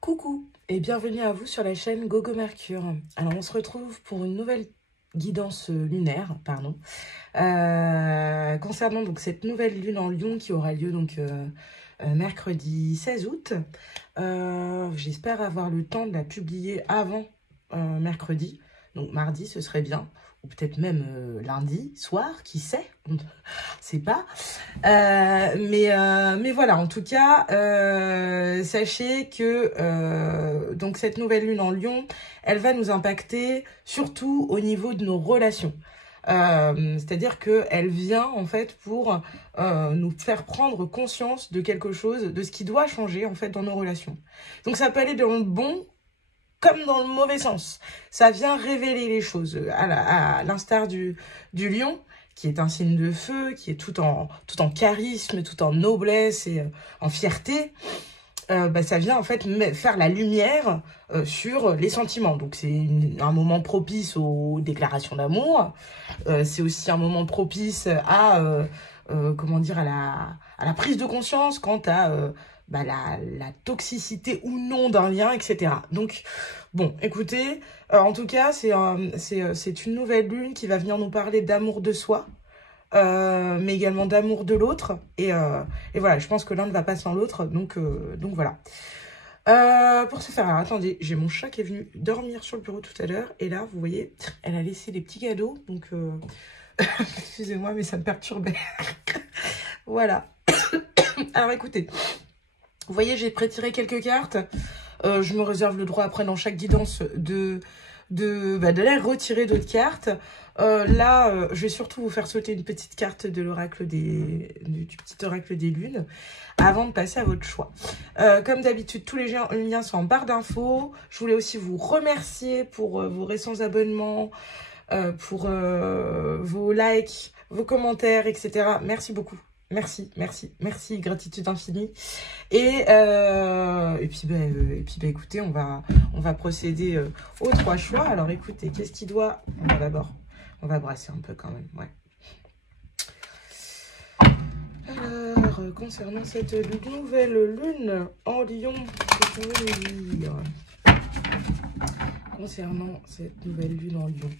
Coucou et bienvenue à vous sur la chaîne Gogo Mercure. Alors on se retrouve pour une nouvelle guidance lunaire, concernant donc cette nouvelle lune en Lion qui aura lieu donc mercredi 16 août. J'espère avoir le temps de la publier avant mercredi, donc mardi ce serait bien, ou peut-être même lundi soir, qui sait, on ne sait pas. Mais voilà, en tout cas, sachez que donc cette nouvelle lune en Lion, elle va nous impacter surtout au niveau de nos relations. C'est-à-dire qu'elle vient en fait pour nous faire prendre conscience de quelque chose, de ce qui doit changer en fait dans nos relations. Donc ça peut aller dans le bon comme dans le mauvais sens. Ça vient révéler les choses, à l'instar du lion, qui est un signe de feu, qui est tout en charisme, tout en noblesse et en fierté. Ça vient en fait faire la lumière sur les sentiments. Donc c'est un moment propice aux déclarations d'amour. C'est aussi un moment propice à comment dire, à la prise de conscience quant à la toxicité ou non d'un lien, etc. Donc, bon, écoutez, en tout cas, c'est une nouvelle lune qui va venir nous parler d'amour de soi, mais également d'amour de l'autre. Et voilà, je pense que l'un ne va pas sans l'autre, donc voilà. Pour ce faire, alors attendez, j'ai mon chat qui est venu dormir sur le bureau tout à l'heure, et là, vous voyez, elle a laissé des petits cadeaux, donc excusez-moi, mais ça me perturbait. Voilà. Alors écoutez, vous voyez, j'ai prétiré quelques cartes. Je me réserve le droit après dans chaque guidance de les retirer d'autres cartes. Là, je vais surtout vous faire sauter une petite carte de l'oracle du petit oracle des lunes avant de passer à votre choix. Comme d'habitude, tous les liens sont en barre d'infos. Je voulais aussi vous remercier pour vos récents abonnements, pour vos likes, vos commentaires, etc. Merci beaucoup. Merci, merci, merci, gratitude infinie. Et puis écoutez, on va procéder aux trois choix. Alors écoutez, qu'est-ce qui doit... On va brasser un peu quand même, ouais. Alors, concernant cette nouvelle lune en Lion, qu'est-ce qu'on veut nous dire concernant cette nouvelle lune en Lion?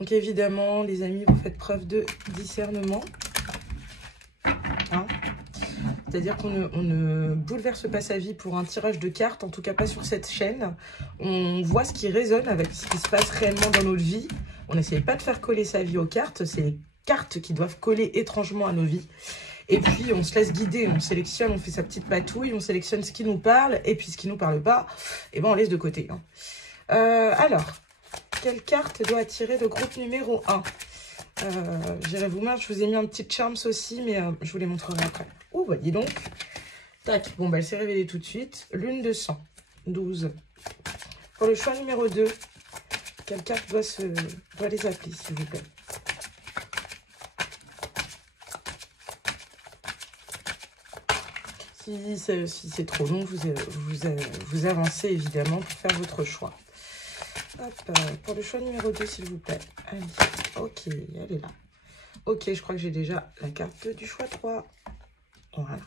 Donc évidemment, les amis, vous faites preuve de discernement. C'est-à-dire qu'on ne bouleverse pas sa vie pour un tirage de cartes, en tout cas pas sur cette chaîne. On voit ce qui résonne avec ce qui se passe réellement dans notre vie. On n'essaye pas de faire coller sa vie aux cartes, c'est les cartes qui doivent coller étrangement à nos vies. Et puis on se laisse guider, on sélectionne, on fait sa petite patouille, on sélectionne ce qui nous parle, et puis ce qui ne nous parle pas, et ben on laisse de côté. Alors, quelle carte doit attirer le groupe numéro 1 ? J'irai vous mettre, je vous ai mis un petit charms aussi, mais je vous les montrerai après. Oh, bah dis donc. Tac, bon, bah elle s'est révélée tout de suite. Lune de sang, 12. Pour le choix numéro 2, quelle carte doit les appeler, s'il vous plaît? Si c'est trop long, vous avancez évidemment pour faire votre choix. Hop, pour le choix numéro 2, s'il vous plaît. Allez, ok, elle est là. Ok, je crois que j'ai déjà la carte du choix 3. Voilà.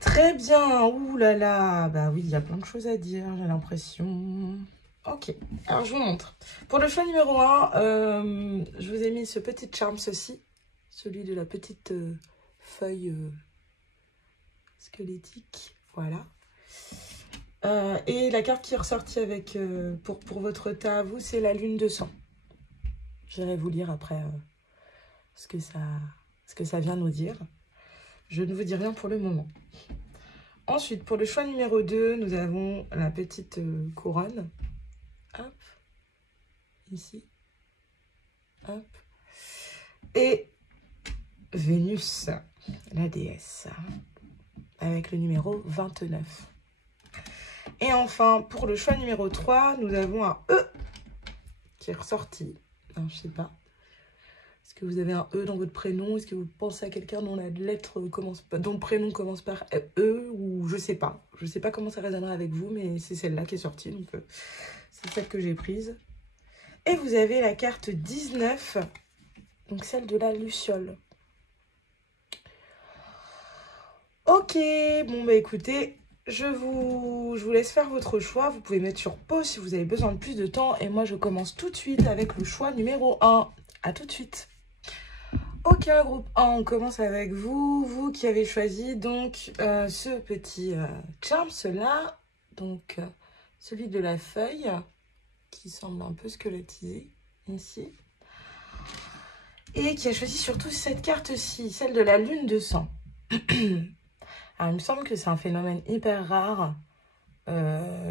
Très bien. Ouh là là. Bah oui, il y a plein de choses à dire, j'ai l'impression. Ok, alors je vous montre. Pour le choix numéro 1, je vous ai mis ce petit charme, ceci. Celui de la petite feuille squelettique. Voilà. Et la carte qui est ressortie avec, pour votre tas à vous, c'est la lune de sang. J'irai vous lire après ce que ça vient nous dire. Je ne vous dis rien pour le moment. Ensuite, pour le choix numéro 2, nous avons la petite couronne. Hop. Ici. Hop. Et Vénus, la déesse, avec le numéro 29. Et enfin, pour le choix numéro 3, nous avons un E qui est ressorti. Alors, je ne sais pas. Est-ce que vous avez un E dans votre prénom? Est-ce que vous pensez à quelqu'un dont la lettre dont le prénom commence par E? Ou je ne sais pas. Je ne sais pas comment ça résonnera avec vous, mais c'est celle-là qui est sortie. Donc, c'est celle que j'ai prise. Et vous avez la carte 19, donc celle de la Luciole. Ok, bon bah écoutez, je vous laisse faire votre choix. Vous pouvez mettre sur pause si vous avez besoin de plus de temps. Et moi, je commence tout de suite avec le choix numéro 1. À tout de suite. Ok, groupe 1, on commence avec vous. Vous qui avez choisi donc ce petit charm, cela. Donc, celui de la feuille, qui semble un peu squelettisé, ici. Et qui a choisi surtout cette carte-ci, celle de la lune de sang. Alors, il me semble que c'est un phénomène hyper rare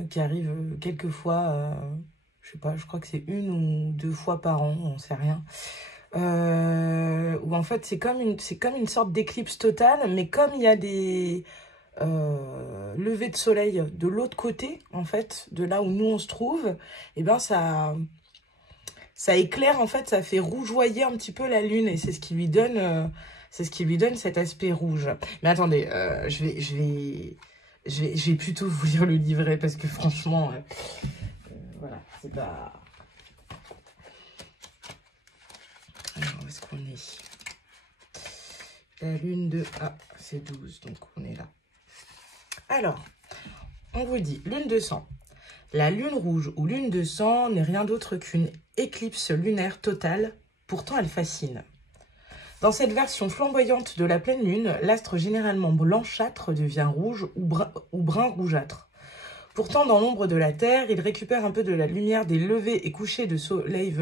qui arrive quelquefois, je sais pas, je crois que c'est 1 ou 2 fois par an, on sait rien. Où en fait, c'est comme une sorte d'éclipse totale, mais comme il y a des levées de soleil de l'autre côté, en fait, de là où nous on se trouve, et ben ça éclaire, en fait, ça fait rougeoyer un petit peu la lune, et c'est ce qui lui donne... cet aspect rouge. Mais attendez, je vais plutôt vous lire le livret parce que franchement, voilà, c'est pas... Alors, où est-ce qu'on est? La lune de... Ah, c'est 12, donc on est là. Alors, on vous dit, lune de sang. La lune rouge ou lune de sang n'est rien d'autre qu'une éclipse lunaire totale, pourtant elle fascine. Dans cette version flamboyante de la pleine lune, l'astre généralement blanchâtre devient rouge ou brun rougeâtre. Pourtant, dans l'ombre de la Terre, il récupère un peu de la lumière des levées et couchers de soleil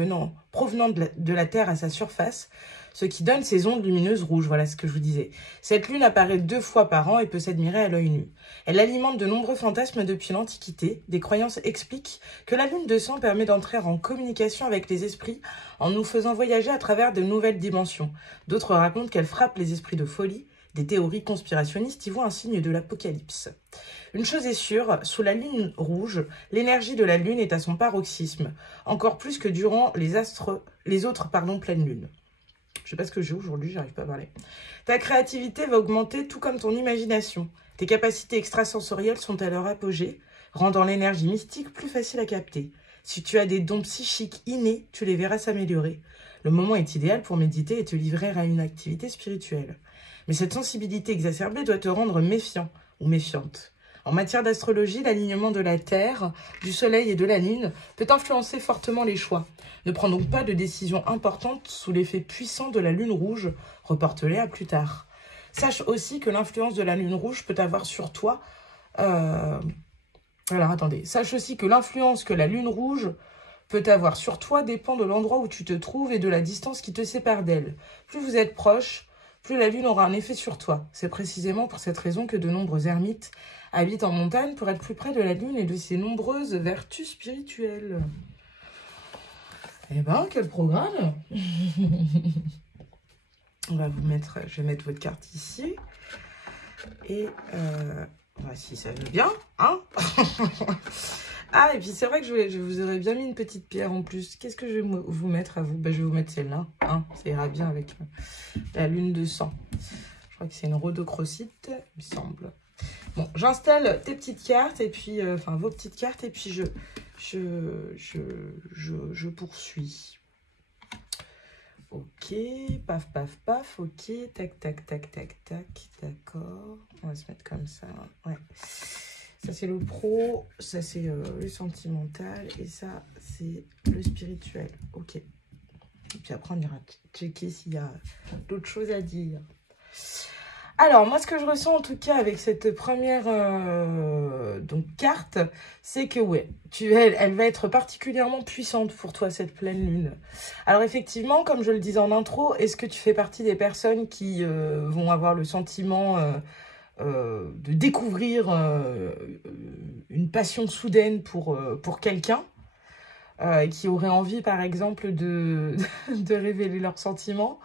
provenant de la Terre à sa surface, ce qui donne ces ondes lumineuses rouges, voilà ce que je vous disais. Cette lune apparaît 2 fois par an et peut s'admirer à l'œil nu. Elle alimente de nombreux fantasmes depuis l'Antiquité. Des croyances expliquent que la lune de sang permet d'entrer en communication avec les esprits en nous faisant voyager à travers de nouvelles dimensions. D'autres racontent qu'elle frappe les esprits de folie. Des théories conspirationnistes y voient un signe de l'apocalypse. Une chose est sûre, sous la lune rouge, l'énergie de la lune est à son paroxysme, encore plus que durant les autres pleines lunes. Je sais pas ce que j'ai aujourd'hui, j'arrive pas à parler. Ta créativité va augmenter tout comme ton imagination. Tes capacités extrasensorielles sont à leur apogée, rendant l'énergie mystique plus facile à capter. Si tu as des dons psychiques innés, tu les verras s'améliorer. Le moment est idéal pour méditer et te livrer à une activité spirituelle. Mais cette sensibilité exacerbée doit te rendre méfiant ou méfiante. En matière d'astrologie, l'alignement de la Terre, du Soleil et de la Lune peut influencer fortement les choix. Ne prends donc pas de décisions importantes sous l'effet puissant de la Lune rouge, reporte-les à plus tard. Sache aussi que l'influence de la Lune rouge peut avoir sur toi... Alors attendez, sache aussi que l'influence que la Lune rouge peut avoir sur toi dépend de l'endroit où tu te trouves et de la distance qui te sépare d'elle. Plus vous êtes proche, plus la Lune aura un effet sur toi. C'est précisément pour cette raison que de nombreux ermites habitent en montagne pour être plus près de la Lune et de ses nombreuses vertus spirituelles. Eh ben, quel programme! On va vous mettre, je vais mettre votre carte ici. Et si ça veut bien, hein. Ah, et puis c'est vrai que je vous aurais bien mis une petite pierre en plus. Qu'est-ce que je vais vous mettre à vous? Je vais vous mettre celle-là, hein. Ça ira bien avec la lune de sang. Je crois que c'est une rhodochrosite, il me semble. Bon, j'installe tes petites cartes, et puis, enfin vos petites cartes, et puis je poursuis. Ok, paf, paf, paf, ok, tac, tac, tac, tac, tac, d'accord. On va se mettre comme ça, ouais. Ça, c'est le pro, ça, c'est le sentimental, et ça, c'est le spirituel. Ok. Et puis après, on ira checker s'il y a d'autres choses à dire. Alors, moi, ce que je ressens, en tout cas, avec cette première donc, carte, c'est que, ouais, elle va être particulièrement puissante pour toi, cette pleine lune. Alors, effectivement, comme je le disais en intro, est-ce que tu fais partie des personnes qui vont avoir le sentiment de découvrir une passion soudaine pour quelqu'un qui aurait envie, par exemple, de révéler leurs sentiments?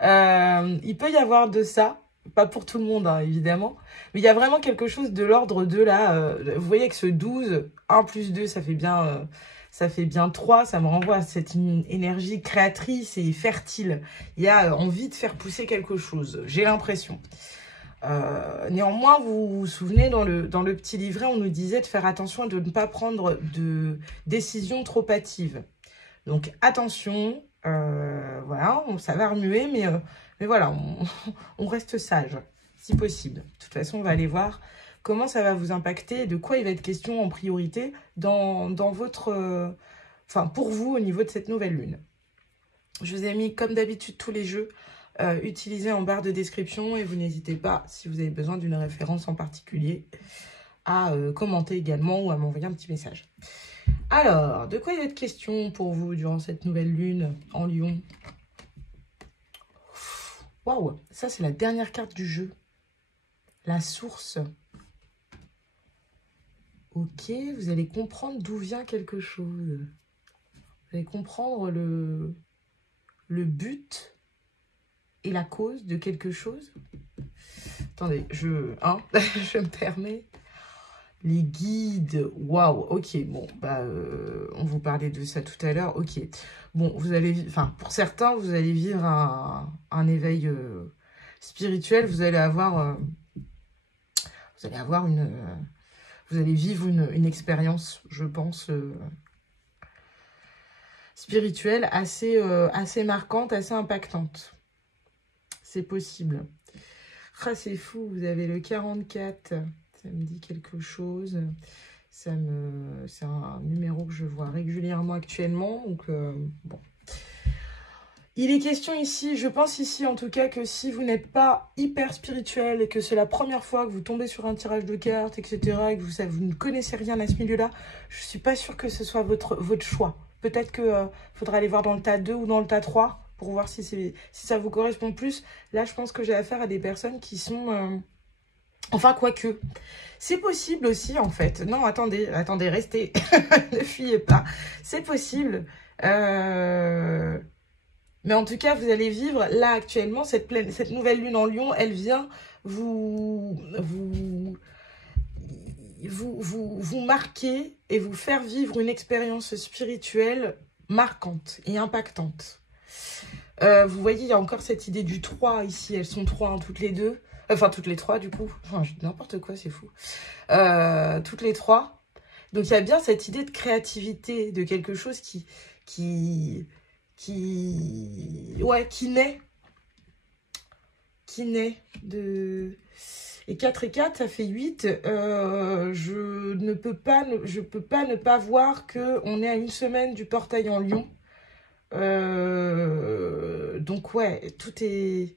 Il peut y avoir de ça. Pas pour tout le monde, hein, évidemment. Mais il y a vraiment quelque chose de l'ordre de là. Vous voyez que ce 12, 1 plus 2, ça fait bien 3. Ça me renvoie à cette énergie créatrice et fertile. Il y a envie de faire pousser quelque chose. J'ai l'impression. Néanmoins, vous vous souvenez, dans le petit livret, on nous disait de faire attention de ne pas prendre de décisions trop hâtives. Donc, attention. Voilà, ça va remuer, mais voilà, on reste sage, si possible. De toute façon, on va aller voir comment ça va vous impacter et de quoi il va être question en priorité dans votre... Enfin, pour vous, au niveau de cette nouvelle lune. Je vous ai mis, comme d'habitude, tous les jeux utilisés en barre de description et vous n'hésitez pas, si vous avez besoin d'une référence en particulier, à commenter également ou à m'envoyer un petit message. Alors, de quoi il va être question pour vous durant cette nouvelle lune en Lion? Waouh, ça c'est la dernière carte du jeu. La source. Ok, vous allez comprendre d'où vient quelque chose. Vous allez comprendre le but et la cause de quelque chose. Attendez, je me permets. Les guides, waouh, ok, bon, bah, on vous parlait de ça tout à l'heure, ok. Bon, vous allez, enfin, pour certains, vous allez vivre un éveil spirituel, vous allez vivre une expérience, je pense, spirituelle assez marquante, assez impactante. C'est possible. Ah, c'est fou, vous avez le 44... Ça me dit quelque chose. C'est un numéro que je vois régulièrement actuellement. Donc, bon. Il est question ici, je pense ici en tout cas, que si vous n'êtes pas hyper spirituel et que c'est la première fois que vous tombez sur un tirage de cartes, etc., et que vous ne connaissez rien à ce milieu-là, je ne suis pas sûre que ce soit votre choix. Peut-être qu'il faudra aller voir dans le tas 2 ou dans le tas 3 pour voir si ça vous correspond plus. Là, je pense que j'ai affaire à des personnes qui sont... Enfin, quoique, c'est possible aussi, en fait. Non, attendez, restez. Ne fuyez pas. C'est possible. Mais en tout cas, vous allez vivre, là, actuellement, cette nouvelle lune en Lion, elle vient vous marquer et vous faire vivre une expérience spirituelle marquante et impactante. Vous voyez, il y a encore cette idée du 3 ici. Elles sont 3, hein, toutes les deux. Enfin, toutes les 3, du coup. Enfin, n'importe quoi, c'est fou. Toutes les 3. Donc, il y a bien cette idée de créativité, de quelque chose qui naît. De... Et 4 et 4, ça fait 8. Je peux pas ne pas voir qu'on est à une semaine du portail en Lion. Donc, ouais, tout est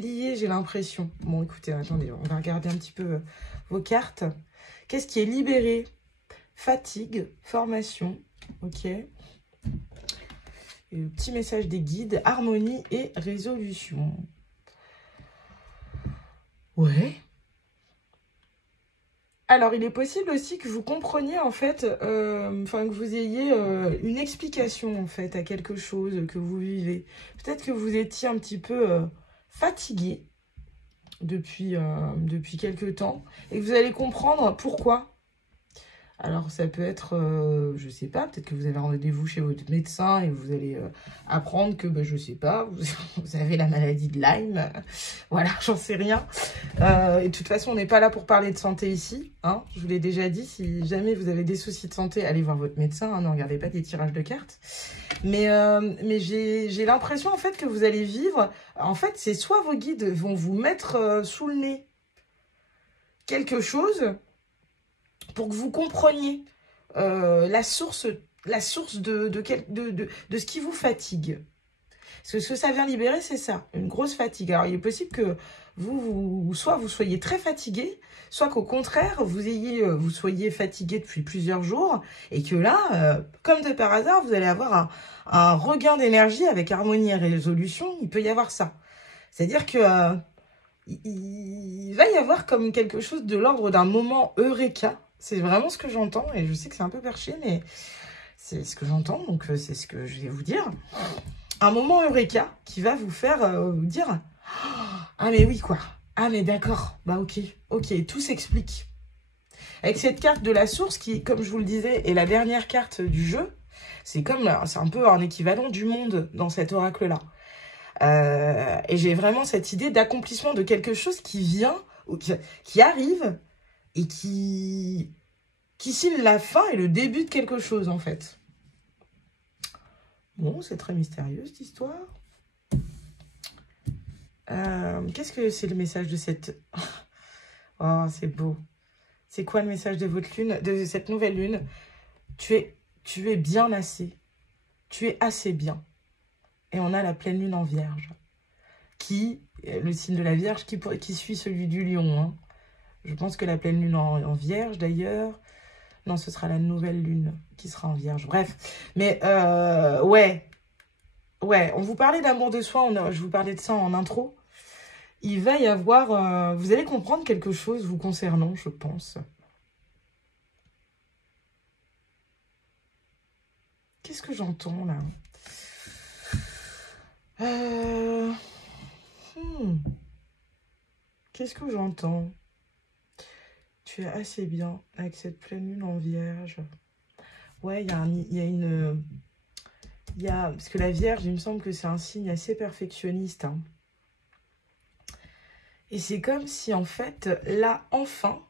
lié, j'ai l'impression. Bon, écoutez, attendez, on va regarder un petit peu vos cartes. Qu'est-ce qui est libéré? Fatigue, formation, ok. Et le petit message des guides, harmonie et résolution. Ouais. Alors, il est possible aussi que vous compreniez, en fait, que vous ayez une explication, en fait, à quelque chose que vous vivez. Peut-être que vous étiez un petit peu fatigué depuis quelque temps et que vous allez comprendre pourquoi. Alors, ça peut être, je sais pas, peut-être que vous avez rendez-vous chez votre médecin et vous allez apprendre que, je sais pas, vous avez la maladie de Lyme. Voilà, j'en sais rien. Et de toute façon, on n'est pas là pour parler de santé ici. Hein, je vous l'ai déjà dit, si jamais vous avez des soucis de santé, allez voir votre médecin. Hein, ne regardez pas des tirages de cartes. Mais j'ai l'impression, en fait, que vous allez vivre... En fait, c'est soit vos guides vont vous mettre sous le nez quelque chose pour que vous compreniez la source de ce qui vous fatigue. Parce que ce que ça vient libérer, c'est ça, une grosse fatigue. Alors, il est possible que soit vous soyez très fatigué, soit qu'au contraire, vous soyez fatigué depuis plusieurs jours, et que là, comme de par hasard, vous allez avoir un regain d'énergie avec harmonie et résolution. Il peut y avoir ça. C'est-à-dire que il va y avoir comme quelque chose de l'ordre d'un moment eureka. C'est vraiment ce que j'entends, et je sais que c'est un peu perché, mais c'est ce que j'entends, donc c'est ce que je vais vous dire. Un moment eureka qui va vous faire vous dire « Ah mais oui quoi, ah mais d'accord, bah ok, tout s'explique ». Avec cette carte de la source qui, comme je vous le disais, est la dernière carte du jeu, c'est un peu un équivalent du monde dans cet oracle-là. Et j'ai vraiment cette idée d'accomplissement de quelque chose qui vient, ou qui arrive, et qui signe la fin et le début de quelque chose, en fait. Bon, c'est très mystérieux, cette histoire. Qu'est-ce que c'est le message de cette... Oh, c'est beau. C'est quoi le message de votre lune, de cette nouvelle lune? Tu es bien assez. Tu es assez bien. Et on a la pleine lune en Vierge. Le signe de la Vierge, qui suit celui du Lion. Hein. Je pense que la pleine lune en Vierge, d'ailleurs... Non, ce sera la nouvelle lune qui sera en Vierge. Bref. Mais, ouais. Ouais, on vous parlait d'amour de soi. Je vous parlais de ça en intro. Il va y avoir... vous allez comprendre quelque chose vous concernant, je pense. Qu'est-ce que j'entends, là? Qu'est-ce que j'entends? Tu es assez bien avec cette pleine lune en Vierge. Ouais, parce que la Vierge, il me semble que c'est un signe assez perfectionniste. Hein. Et c'est comme si, en fait, là, enfin,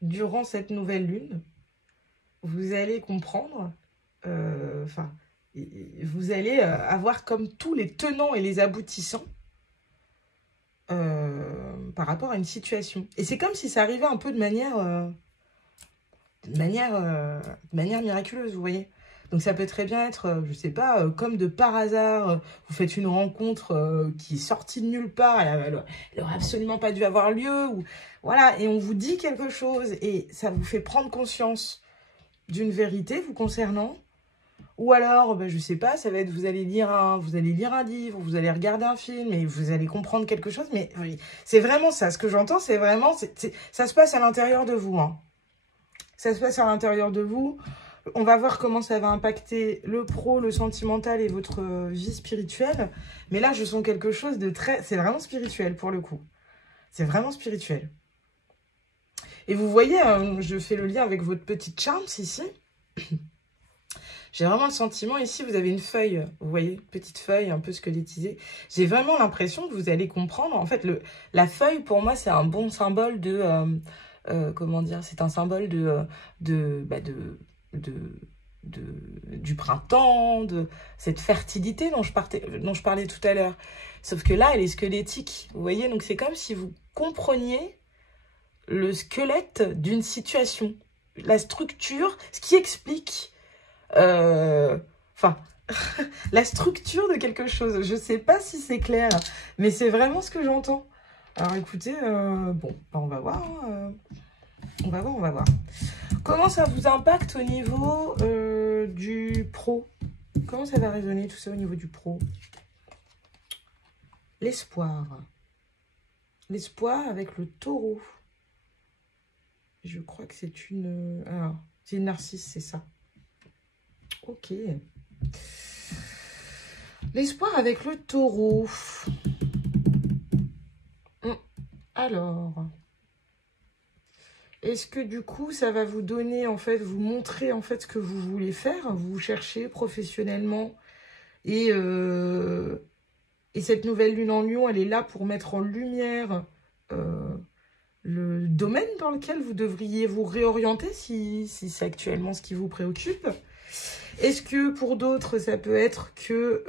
durant cette nouvelle lune, vous allez comprendre, vous allez avoir comme tous les tenants et les aboutissants par rapport à une situation. Et c'est comme si ça arrivait un peu de manière miraculeuse, vous voyez. Donc ça peut très bien être, je sais pas, comme de par hasard, vous faites une rencontre qui est sortie de nulle part, elle aurait absolument pas dû avoir lieu, ou voilà, et on vous dit quelque chose, et ça vous fait prendre conscience d'une vérité vous concernant, ou alors, je sais pas, ça va être, vous allez lire un livre, vous allez regarder un film, et vous allez comprendre quelque chose, mais oui, c'est vraiment ça, ce que j'entends, c'est vraiment, ça se passe à l'intérieur de vous, hein. Ça se passe à l'intérieur de vous. On va voir comment ça va impacter le pro, le sentimental et votre vie spirituelle. Mais là, je sens quelque chose de très... C'est vraiment spirituel pour le coup. C'est vraiment spirituel. Et vous voyez, je fais le lien avec votre petite charme ici. J'ai vraiment le sentiment, ici, vous avez une feuille. Vous voyez, petite feuille un peu squelettisée. J'ai vraiment l'impression que vous allez comprendre. En fait, la feuille, pour moi, c'est un bon symbole de... comment dire, c'est un symbole du printemps, de cette fertilité dont je parlais tout à l'heure. Sauf que là, elle est squelettique, vous voyez, donc c'est comme si vous compreniez le squelette d'une situation, la structure, ce qui explique, la structure de quelque chose. Je sais pas si c'est clair, mais c'est vraiment ce que j'entends. Alors écoutez, on va voir. On va voir. Comment ça vous impacte au niveau du pro? Comment ça va résonner tout ça au niveau du pro? L'espoir. L'espoir avec le taureau. Je crois que c'est une... Alors, c'est une narcisse, c'est ça. Ok. L'espoir avec le taureau. Alors... est-ce que du coup, ça va vous donner, en fait, vous montrer, en fait, ce que vous voulez faire, vous cherchez professionnellement, et, et cette nouvelle lune en Lion, elle est là pour mettre en lumière le domaine dans lequel vous devriez vous réorienter, si c'est actuellement ce qui vous préoccupe. Est-ce que pour d'autres, ça peut être que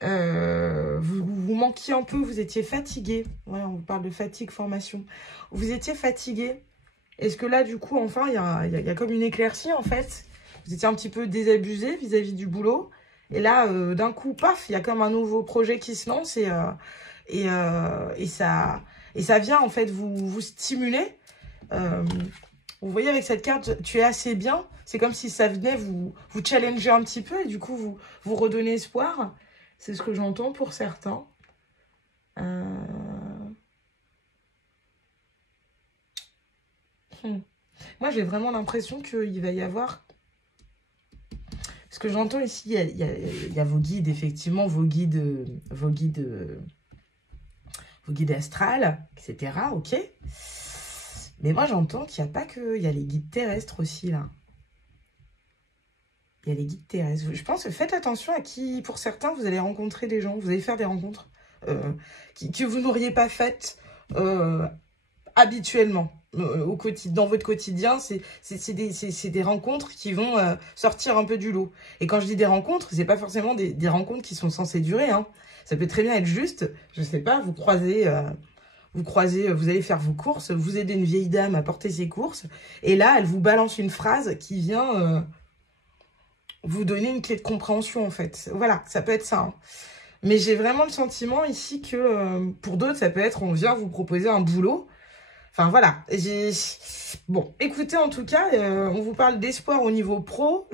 vous manquiez un peu, vous étiez fatigué. Ouais, on vous parle de fatigue, formation. Vous étiez fatigué. Est-ce que là, du coup, enfin, il y a comme une éclaircie, en fait. Vous étiez un petit peu désabusé vis-à-vis du boulot. Et là, d'un coup, paf, il y a comme un nouveau projet qui se lance et ça vient, en fait, vous stimuler. Vous voyez, avec cette carte, tu es assez bien. C'est comme si ça venait vous challenger un petit peu et du coup, vous redonner espoir. C'est ce que j'entends pour certains. Moi, j'ai vraiment l'impression qu'il va y avoir... Ce que j'entends ici, il y a vos guides, effectivement, vos guides astrales, etc. Ok. Mais moi, j'entends qu'il n'y a pas que... Il y a les guides terrestres aussi, là. Il y a les guides terrestres. Je pense que faites attention à qui, pour certains, vous allez rencontrer des gens. Vous allez faire des rencontres que vous n'auriez pas faites habituellement. Dans votre quotidien, c'est des rencontres qui vont sortir un peu du lot. Et quand je dis des rencontres, c'est pas forcément des rencontres qui sont censées durer. Hein. Ça peut très bien être juste, je sais pas, vous croisez, vous allez faire vos courses, vous aidez une vieille dame à porter ses courses, et là, elle vous balance une phrase qui vient vous donner une clé de compréhension, en fait. Voilà, ça peut être ça. Hein. Mais j'ai vraiment le sentiment ici que, pour d'autres, ça peut être, on vient vous proposer un boulot. Enfin, voilà. Bon, écoutez, en tout cas, on vous parle d'espoir au niveau pro.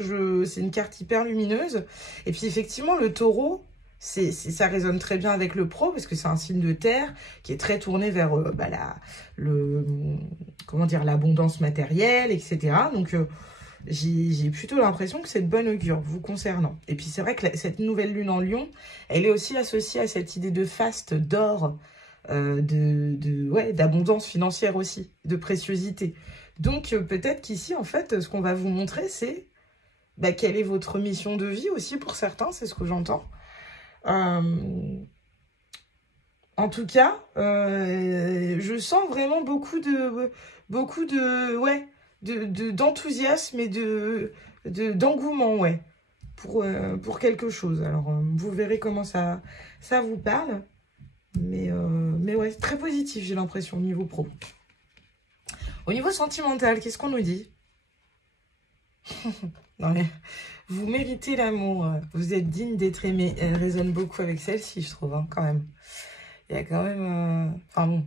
C'est une carte hyper lumineuse. Et puis, effectivement, le taureau, ça résonne très bien avec le pro, parce que c'est un signe de terre qui est très tourné vers comment dire, l'abondance matérielle, etc. Donc, j'ai plutôt l'impression que c'est de bonne augure vous concernant. Et puis, c'est vrai que cette nouvelle lune en Lion, elle est aussi associée à cette idée de faste, d'or, d'abondance financière aussi, de préciosité. Donc, peut-être qu'ici, en fait, ce qu'on va vous montrer, c'est quelle est votre mission de vie aussi pour certains, c'est ce que j'entends. En tout cas, je sens vraiment beaucoup d'enthousiasme et d'engouement, ouais, pour quelque chose. Alors, vous verrez comment ça vous parle. Mais ouais, très positif, j'ai l'impression, au niveau pro. Au niveau sentimental, qu'est-ce qu'on nous dit? Non mais, vous méritez l'amour. Vous êtes digne d'être aimé. Elle résonne beaucoup avec celle-ci, je trouve, hein, quand même. Il y a quand même... Enfin bon,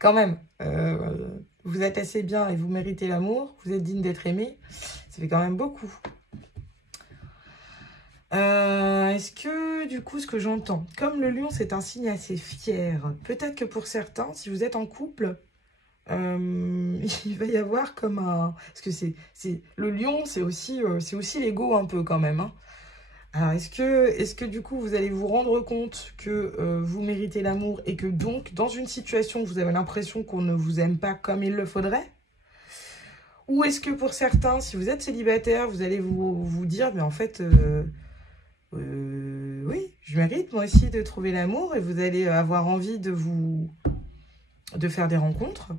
quand même, vous êtes assez bien et vous méritez l'amour. Vous êtes digne d'être aimé. Ça fait quand même beaucoup. Est-ce que, du coup, ce que j'entends, comme le lion, c'est un signe assez fier, peut-être que pour certains, si vous êtes en couple, il va y avoir comme un... Parce que le lion, c'est aussi l'ego un peu quand même. Hein. Alors, est-ce que, du coup, vous allez vous rendre compte que vous méritez l'amour et que donc, dans une situation où vous avez l'impression qu'on ne vous aime pas comme il le faudrait? Ou est-ce que pour certains, si vous êtes célibataire, vous allez vous dire, mais en fait... oui, je mérite moi aussi de trouver l'amour et vous allez avoir envie de faire des rencontres.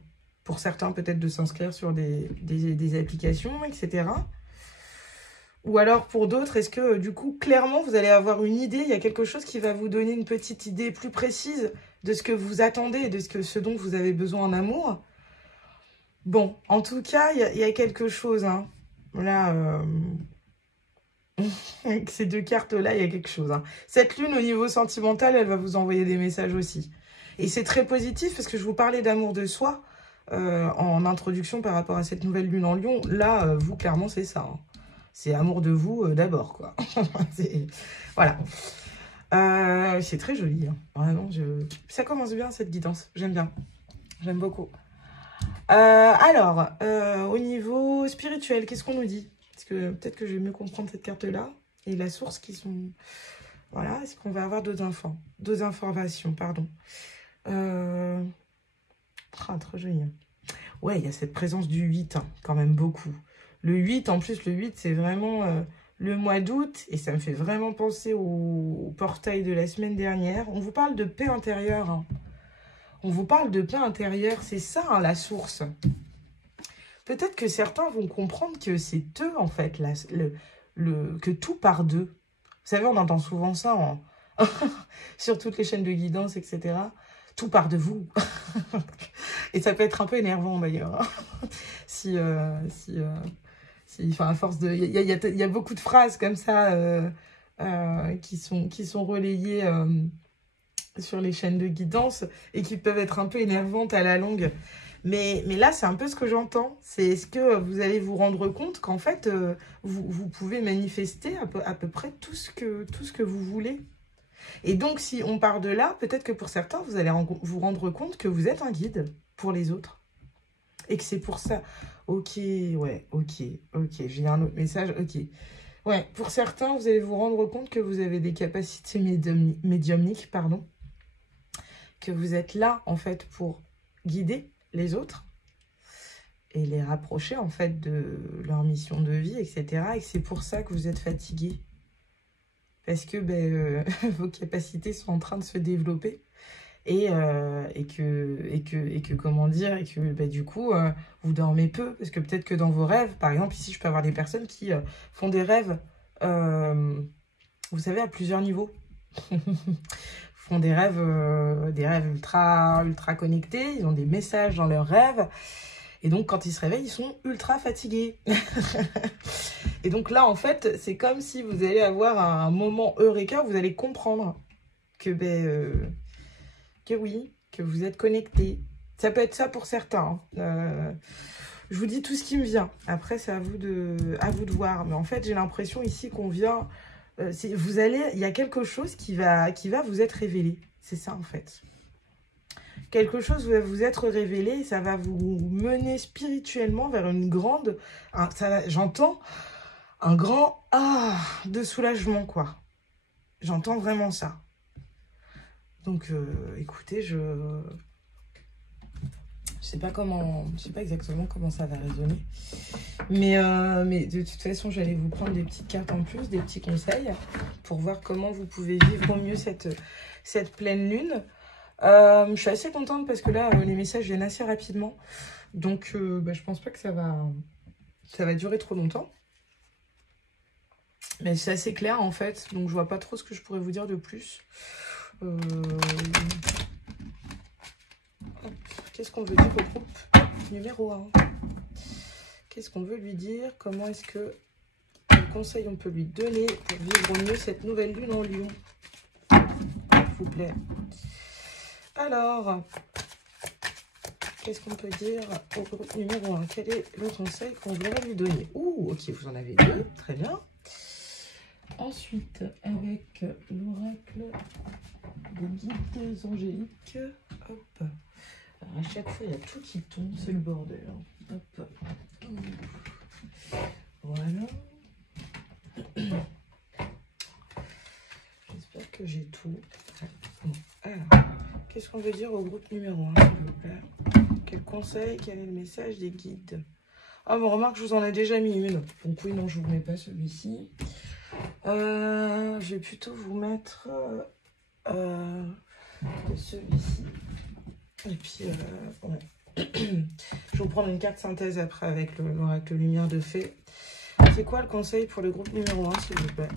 Pour certains, peut-être de s'inscrire sur des applications, etc. Ou alors pour d'autres, est-ce que du coup, clairement, vous allez avoir une idée, il y a quelque chose qui va vous donner une petite idée plus précise de ce que vous attendez et de ce dont vous avez besoin en amour. Bon, en tout cas, il y a quelque chose. Hein. Là... Avec ces deux cartes-là, il y a quelque chose. Hein. Cette lune, au niveau sentimental, elle va vous envoyer des messages aussi. Et c'est très positif parce que je vous parlais d'amour de soi en introduction par rapport à cette nouvelle lune en Lion. Là, vous, clairement, c'est ça. Hein. C'est amour de vous d'abord, quoi. Voilà. C'est très joli. Hein. Vraiment, ça commence bien, cette guidance. J'aime bien. J'aime beaucoup. Alors, au niveau spirituel, qu'est-ce qu'on nous dit? Parce que peut-être que je vais mieux comprendre cette carte-là. Et la source qui sont... Voilà, est-ce qu'on va avoir deux informations, pardon. Ah, trop joli. Ouais, il y a cette présence du 8, hein, quand même beaucoup. Le 8, en plus, le 8, c'est vraiment le mois d'août. Et ça me fait vraiment penser au portail de la semaine dernière. On vous parle de paix intérieure. Hein. On vous parle de paix intérieure. C'est ça, hein, la source. Peut-être que certains vont comprendre que c'est eux, en fait, que tout part d'eux. Vous savez, on entend souvent ça sur toutes les chaînes de guidance, etc. Tout part de vous. Et ça peut être un peu énervant, d'ailleurs. Enfin, à force de... Il y a beaucoup de phrases comme ça qui sont relayées sur les chaînes de guidance et qui peuvent être un peu énervantes à la longue. Mais là, c'est un peu ce que j'entends. C'est ce que vous allez vous rendre compte qu'en fait, vous pouvez manifester à peu près tout ce que vous voulez. Et donc, si on part de là, peut-être que pour certains, vous allez vous rendre compte que vous êtes un guide pour les autres. Et que c'est pour ça. Ok, ouais, ok, j'ai un autre message, ok. Ouais, pour certains, vous allez vous rendre compte que vous avez des capacités médiumniques, pardon. Que vous êtes là, en fait, pour guider les autres et les rapprocher, en fait, de leur mission de vie, etc. Et que c'est pour ça que vous êtes fatigué. Parce que vos capacités sont en train de se développer. Et que comment dire, et que du coup, vous dormez peu. Parce que peut-être que dans vos rêves, par exemple, ici, je peux avoir des personnes qui font des rêves, vous savez, à plusieurs niveaux. Font des rêves ultra connectés, ils ont des messages dans leurs rêves, et donc quand ils se réveillent, ils sont ultra fatigués. Et donc là, en fait, c'est comme si vous allez avoir un moment eureka où vous allez comprendre que, que oui, que vous êtes connectés. Ça peut être ça pour certains. Hein. Je vous dis tout ce qui me vient. Après, c'est à vous de voir. Mais en fait, j'ai l'impression ici qu'on vient... il y a quelque chose qui va vous être révélé. C'est ça, en fait. Quelque chose va vous être révélé et ça va vous mener spirituellement vers une grande... J'entends un grand de soulagement, quoi. J'entends vraiment ça. Donc, écoutez, je sais pas exactement comment ça va résonner. Mais de toute façon, j'allais vous prendre des petites cartes en plus, des petits conseils pour voir comment vous pouvez vivre au mieux cette pleine lune. Je suis assez contente parce que là, les messages viennent assez rapidement. Donc, je pense pas que ça va durer trop longtemps. Mais c'est assez clair, en fait. Donc, je vois pas trop ce que je pourrais vous dire de plus. Qu'est-ce qu'on veut dire au groupe numéro 1? Qu'est-ce qu'on veut lui dire? Comment est-ce que... Quel conseil on peut lui donner pour vivre au mieux cette nouvelle lune en Lion? S'il vous plaît. Alors, qu'est-ce qu'on peut dire au groupe numéro 1? Quel est le conseil qu'on voudrait lui donner? Ouh, ok, vous en avez deux. Très bien. Ensuite, avec l'oracle des guides angéliques, hop. Alors, à chaque fois, il y a tout qui tombe, c'est le bordel. Hein. Hop. Voilà. J'espère que j'ai tout. Bon. Alors, qu'est-ce qu'on veut dire au groupe numéro 1, s'il vous plaît? Quel conseil, quel est le message des guides? Ah, bon, remarque, je vous en ai déjà mis une. Donc oui, non, je ne vous mets pas celui-ci. Je vais plutôt vous mettre celui-ci. Et puis, ouais. Je vais vous prendre une carte synthèse après avec l'oracle Lumière de Fée. C'est quoi le conseil pour le groupe numéro 1, s'il vous plaît?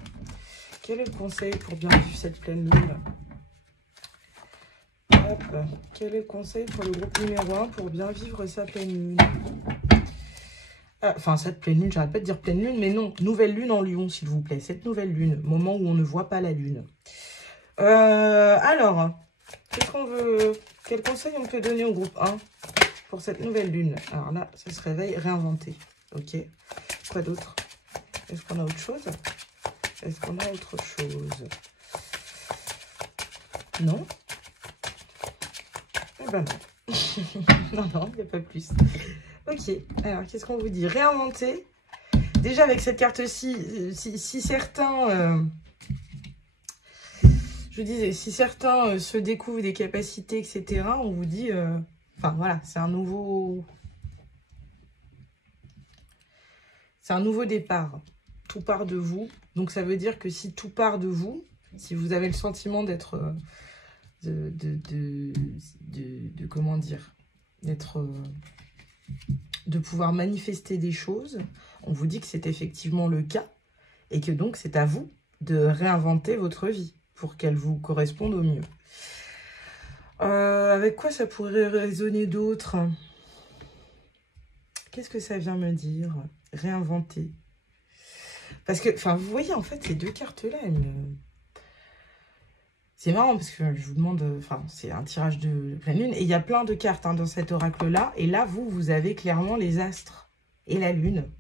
Quel est le conseil pour bien vivre cette pleine lune? Hop. Quel est le conseil pour le groupe numéro 1 pour bien vivre sa pleine lune? Enfin, cette pleine lune, j'arrête pas de dire pleine lune, mais non, nouvelle lune en Lion, s'il vous plaît. Cette nouvelle lune, moment où on ne voit pas la lune. Alors, qu'est-ce qu'on veut... Quel conseil on peut donner au groupe 1 pour cette nouvelle lune? Alors là, ça se réveille, réinventer. Ok. Quoi d'autre? Est-ce qu'on a autre chose? Est-ce qu'on a autre chose? Non? Eh ben non. Non, il n'y a pas plus. Ok. Alors, qu'est-ce qu'on vous dit? Réinventer. Déjà, avec cette carte-ci, si certains... je vous disais, si certains se découvrent des capacités, etc., on vous dit Enfin, voilà, c'est un nouveau départ. Tout part de vous. Donc, ça veut dire que si tout part de vous, si vous avez le sentiment d'être... comment dire, d'être... de pouvoir manifester des choses, on vous dit que c'est effectivement le cas et que donc c'est à vous de réinventer votre vie pour qu'elle vous corresponde au mieux. Avec quoi ça pourrait résonner d'autre? Qu'est-ce que ça vient me dire? Réinventer. Parce que, enfin, vous voyez, en fait, ces deux cartes-là, c'est marrant parce que je vous demande, enfin, c'est un tirage de pleine lune et il y a plein de cartes dans cet oracle-là. Et là, vous avez clairement les astres et la lune.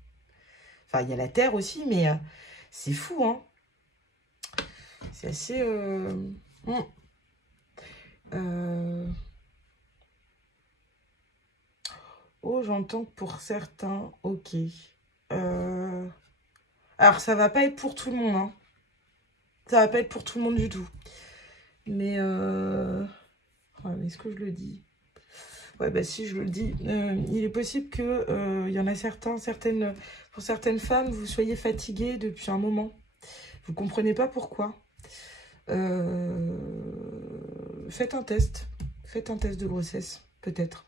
Enfin, il y a la Terre aussi, mais c'est fou, hein. C'est assez... Oh, j'entends que pour certains, ok. Alors, ça va pas être pour tout le monde, hein. Ça va pas être pour tout le monde du tout. Mais est-ce que je le dis? Ouais, bah si je le dis, il est possible que il y en a certaines, pour certaines femmes, vous soyez fatiguées depuis un moment. Vous comprenez pas pourquoi. Faites un test. Faites un test de grossesse, peut-être.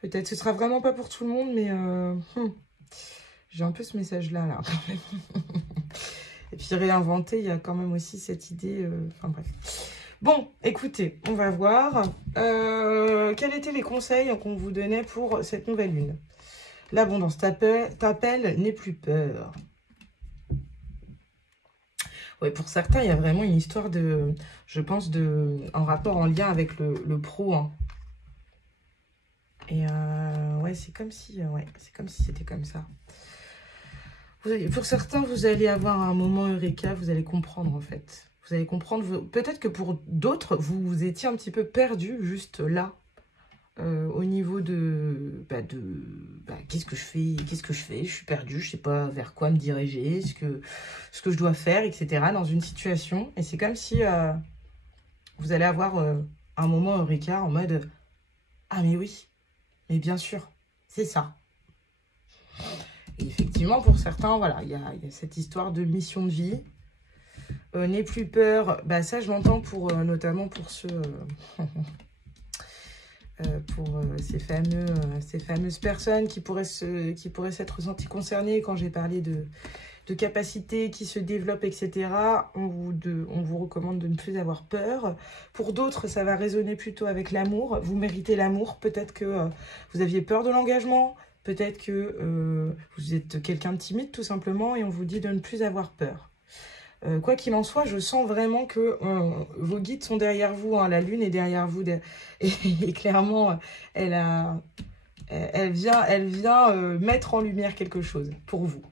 Peut-être. Ce sera vraiment pas pour tout le monde, mais j'ai un peu ce message-là, là. Et puis réinventer, il y a quand même aussi cette idée... Enfin bref. Bon, écoutez, on va voir. Quels étaient les conseils qu'on vous donnait pour cette nouvelle lune? L'abondance t'appelle, n'aie plus peur. Ouais, pour certains, il y a vraiment une histoire de... Je pense en rapport, en lien avec le pro. Hein. Et ouais, c'est comme si... ouais, c'est comme si c'était comme ça. Pour certains, vous allez avoir un moment eureka, vous allez comprendre en fait. Vous allez comprendre, peut-être que pour d'autres, vous étiez un petit peu perdu juste là, au niveau de qu'est-ce que je fais, je suis perdue, je sais pas vers quoi me diriger, ce que je dois faire, etc. dans une situation. Et c'est comme si vous allez avoir un moment eureka en mode « Ah mais oui, mais bien sûr, c'est ça ». Et effectivement, pour certains, voilà, il y a cette histoire de mission de vie. N'aie plus peur, bah ça je l'entends pour notamment pour ceux pour ces fameuses personnes qui pourraient s'être senties concernées quand j'ai parlé de capacités qui se développent, etc. On vous recommande de ne plus avoir peur. Pour d'autres, ça va résonner plutôt avec l'amour. Vous méritez l'amour. Peut-être que vous aviez peur de l'engagement. Peut-être que vous êtes quelqu'un de timide, tout simplement, et on vous dit de ne plus avoir peur. Quoi qu'il en soit, je sens vraiment que vos guides sont derrière vous. Hein, la lune est derrière vous. Et clairement, elle vient mettre en lumière quelque chose pour vous.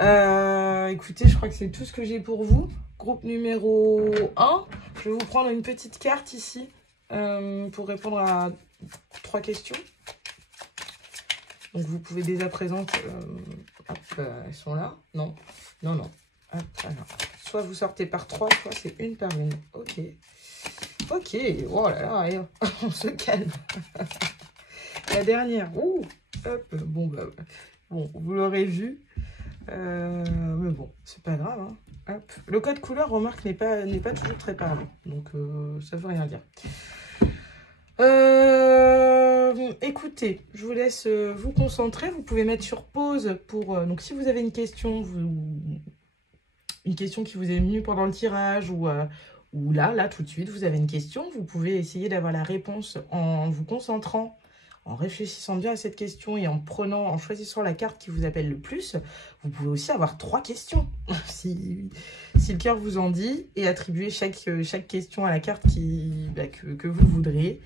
Écoutez, je crois que c'est tout ce que j'ai pour vous. Groupe numéro 1. Je vais vous prendre une petite carte ici pour répondre à 3 questions. Donc, vous pouvez dès à présent... hop, elles sont là. Non, non, non. Hop, alors. Soit vous sortez par 3, soit c'est une par une. Ok. Ok. Oh là là, allez, on se calme. La dernière. Ouh. Hop. Bon, bon, vous l'aurez vu. Mais bon, c'est pas grave. Hein. Hop. Le code couleur, remarque, n'est pas toujours très parlant. Donc, ça veut rien dire. Écoutez, je vous laisse vous concentrer. Vous pouvez mettre sur pause pour... donc, si vous avez une question, une question qui vous est venue pendant le tirage ou là, tout de suite, vous avez une question, vous pouvez essayer d'avoir la réponse en vous concentrant, en réfléchissant bien à cette question et en choisissant la carte qui vous appelle le plus. Vous pouvez aussi avoir 3 questions, si le cœur vous en dit, et attribuer chaque question à la carte que vous voudriez.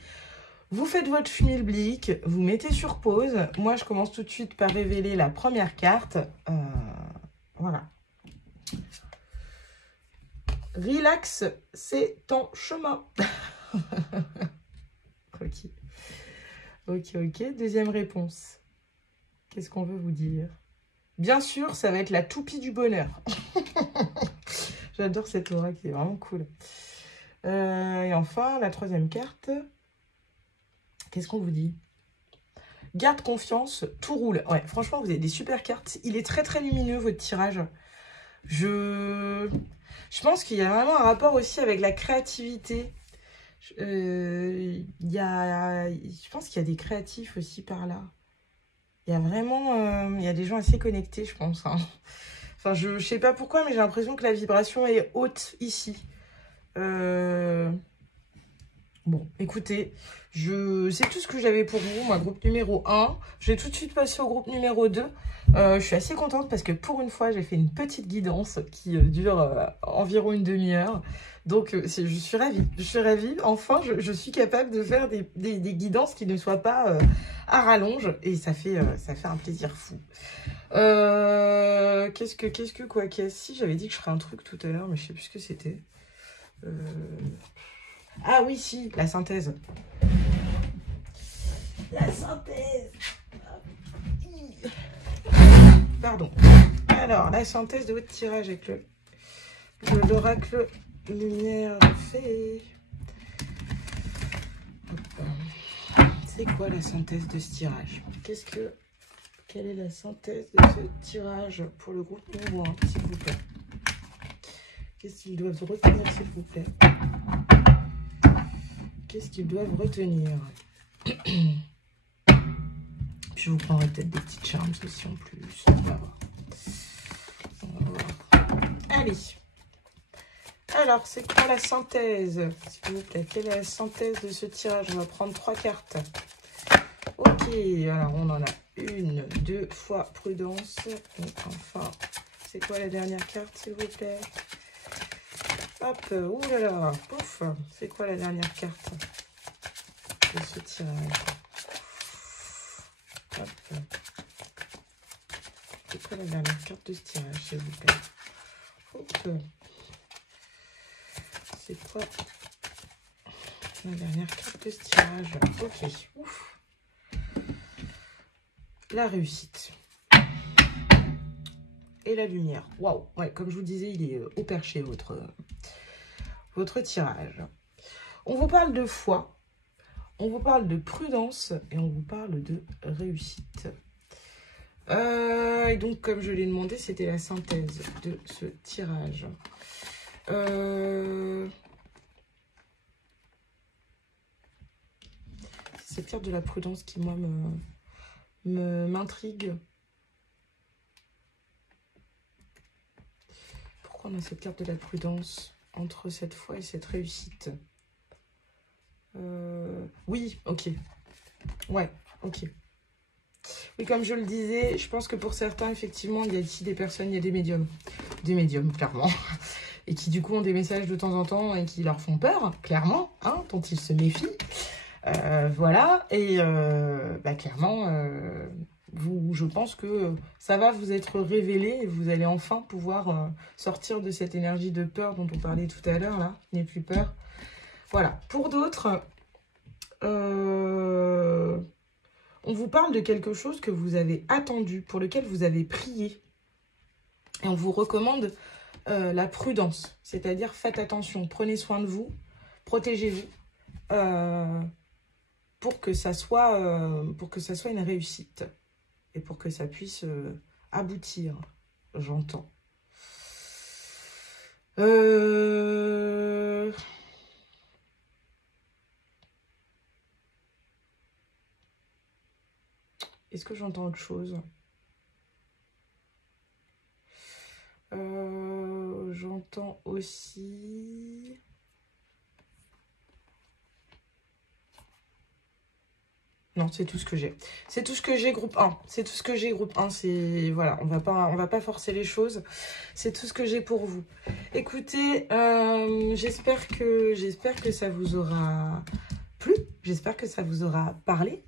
Vous faites votre schmilblick, vous mettez sur pause. Moi, je commence tout de suite par révéler la première carte. Voilà. Relax, c'est en chemin. Ok. Ok. Deuxième réponse. Qu'est-ce qu'on veut vous dire? Bien sûr, ça va être la toupie du bonheur. J'adore cette aura qui est vraiment cool. Et enfin, la troisième carte. Qu'est-ce qu'on vous dit? Garde confiance, tout roule. Ouais, franchement, vous avez des super cartes. Il est très, très lumineux, votre tirage. Je pense qu'il y a vraiment un rapport aussi avec la créativité. Je pense qu'il y a des créatifs aussi par là. Il y a vraiment... il y a des gens assez connectés, je pense. Hein. Enfin, je sais pas pourquoi, mais j'ai l'impression que la vibration est haute ici. Bon, écoutez, c'est tout ce que j'avais pour vous, moi, groupe numéro 1. Je vais tout de suite passer au groupe numéro 2. Je suis assez contente parce que pour une fois, j'ai fait une petite guidance qui dure environ une demi-heure. Donc, je suis ravie. Je suis ravie. Enfin, je suis capable de faire des guidances qui ne soient pas à rallonge. Et ça fait un plaisir fou. Si, j'avais dit que je ferais un truc tout à l'heure, mais je sais plus ce que c'était. Ah oui, si, la synthèse. La synthèse. Pardon. Alors, la synthèse de votre tirage avec l'oracle lumière fait. C'est quoi la synthèse de ce tirage? Quelle est la synthèse de ce tirage pour le groupe numéro 1, s'il vous plaît? Qu'est-ce qu'ils doivent retenir, s'il vous plaît? Qu'est-ce qu'ils doivent retenir? Puis je vous prendrai peut-être des petites charmes aussi en plus. On va voir. Allez. Alors, c'est quoi la synthèse, s'il vous plaît? Quelle est la synthèse de ce tirage? On va prendre 3 cartes. Ok, alors on en a une, 2 fois prudence. Et enfin, c'est quoi la dernière carte, s'il vous plaît? Hop, oulala, pouf. C'est quoi la dernière carte de ce tirage? Hop. C'est quoi la dernière carte de ce tirage, s'il vous plaît? Hop. C'est quoi la dernière carte de ce tirage? Ok, ouf. La réussite. Et la lumière. Waouh. Ouais, comme je vous disais, il est au perché, votre tirage. On vous parle de foi, on vous parle de prudence et on vous parle de réussite. Et donc, comme je l'ai demandé, c'était la synthèse de ce tirage. C'est cette carte de la prudence qui, moi, m'intrigue. Pourquoi on a cette carte de la prudence entre cette foi et cette réussite? Oui, ok. Ouais, ok. Oui, comme je le disais, je pense que pour certains, effectivement, il y a ici des personnes, il y a des médiums. Des médiums, clairement. Et qui, du coup, ont des messages de temps en temps et qui leur font peur, clairement, hein, dont ils se méfient. Voilà. Et clairement, je pense que ça va vous être révélé et vous allez enfin pouvoir sortir de cette énergie de peur dont on parlait tout à l'heure, là. N'ayez plus peur. Voilà. Pour d'autres, on vous parle de quelque chose que vous avez attendu, pour lequel vous avez prié. Et on vous recommande la prudence, c'est-à-dire faites attention, prenez soin de vous, protégez-vous, pour que ça soit une réussite et pour que ça puisse aboutir, j'entends. Est-ce que j'entends autre chose? J'entends aussi... Non, c'est tout ce que j'ai. C'est tout ce que j'ai, groupe 1. C'est tout ce que j'ai, groupe 1. C'est... Voilà, on va pas forcer les choses. C'est tout ce que j'ai pour vous. Écoutez, j'espère que ça vous aura plu. J'espère que ça vous aura parlé.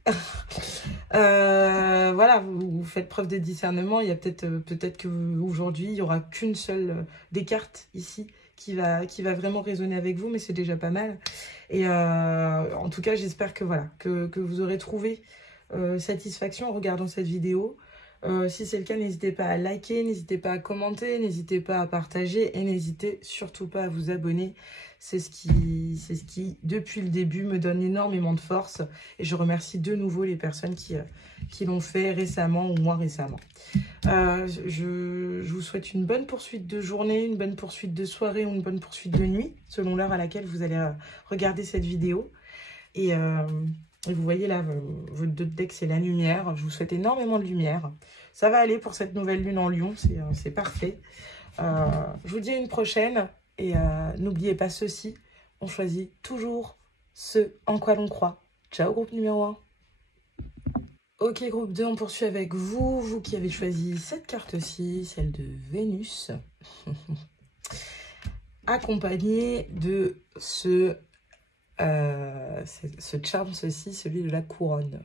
Voilà, vous faites preuve de discernement. Il y a peut-être qu'aujourd'hui, il n'y aura qu'une seule des cartes ici qui va vraiment résonner avec vous, mais c'est déjà pas mal. Et en tout cas, j'espère que voilà, que vous aurez trouvé satisfaction en regardant cette vidéo. Si c'est le cas, n'hésitez pas à liker, n'hésitez pas à commenter, n'hésitez pas à partager et n'hésitez surtout pas à vous abonner. C'est ce qui, depuis le début, me donne énormément de force. Et je remercie de nouveau les personnes qui l'ont fait récemment ou moins récemment. Je vous souhaite une bonne poursuite de journée, une bonne poursuite de soirée ou une bonne poursuite de nuit, selon l'heure à laquelle vous allez regarder cette vidéo. Et vous voyez là, votre deck, c'est la lumière. Je vous souhaite énormément de lumière. Ça va aller pour cette nouvelle lune en Lion, c'est parfait. Je vous dis à une prochaine. Et n'oubliez pas ceci, on choisit toujours ce en quoi l'on croit. Ciao groupe numéro 1. Ok groupe 2, on poursuit avec vous, vous qui avez choisi cette carte-ci, celle de Vénus. Accompagnée de ce charme, celui de la couronne.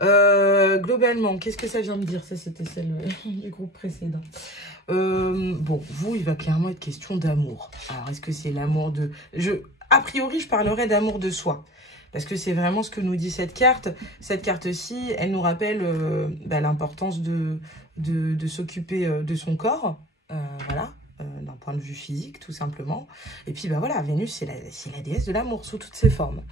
Globalement, qu'est-ce que ça vient de dire? Ça, c'était celle du groupe précédent. Bon, vous, il va clairement être question d'amour. Alors, est-ce que c'est l'amour de... A priori, je parlerai d'amour de soi. Parce que c'est vraiment ce que nous dit cette carte. Cette carte-ci, elle nous rappelle l'importance de s'occuper de son corps. Voilà, d'un point de vue physique, tout simplement. Et puis, voilà, Vénus, c'est la déesse de l'amour, sous toutes ses formes.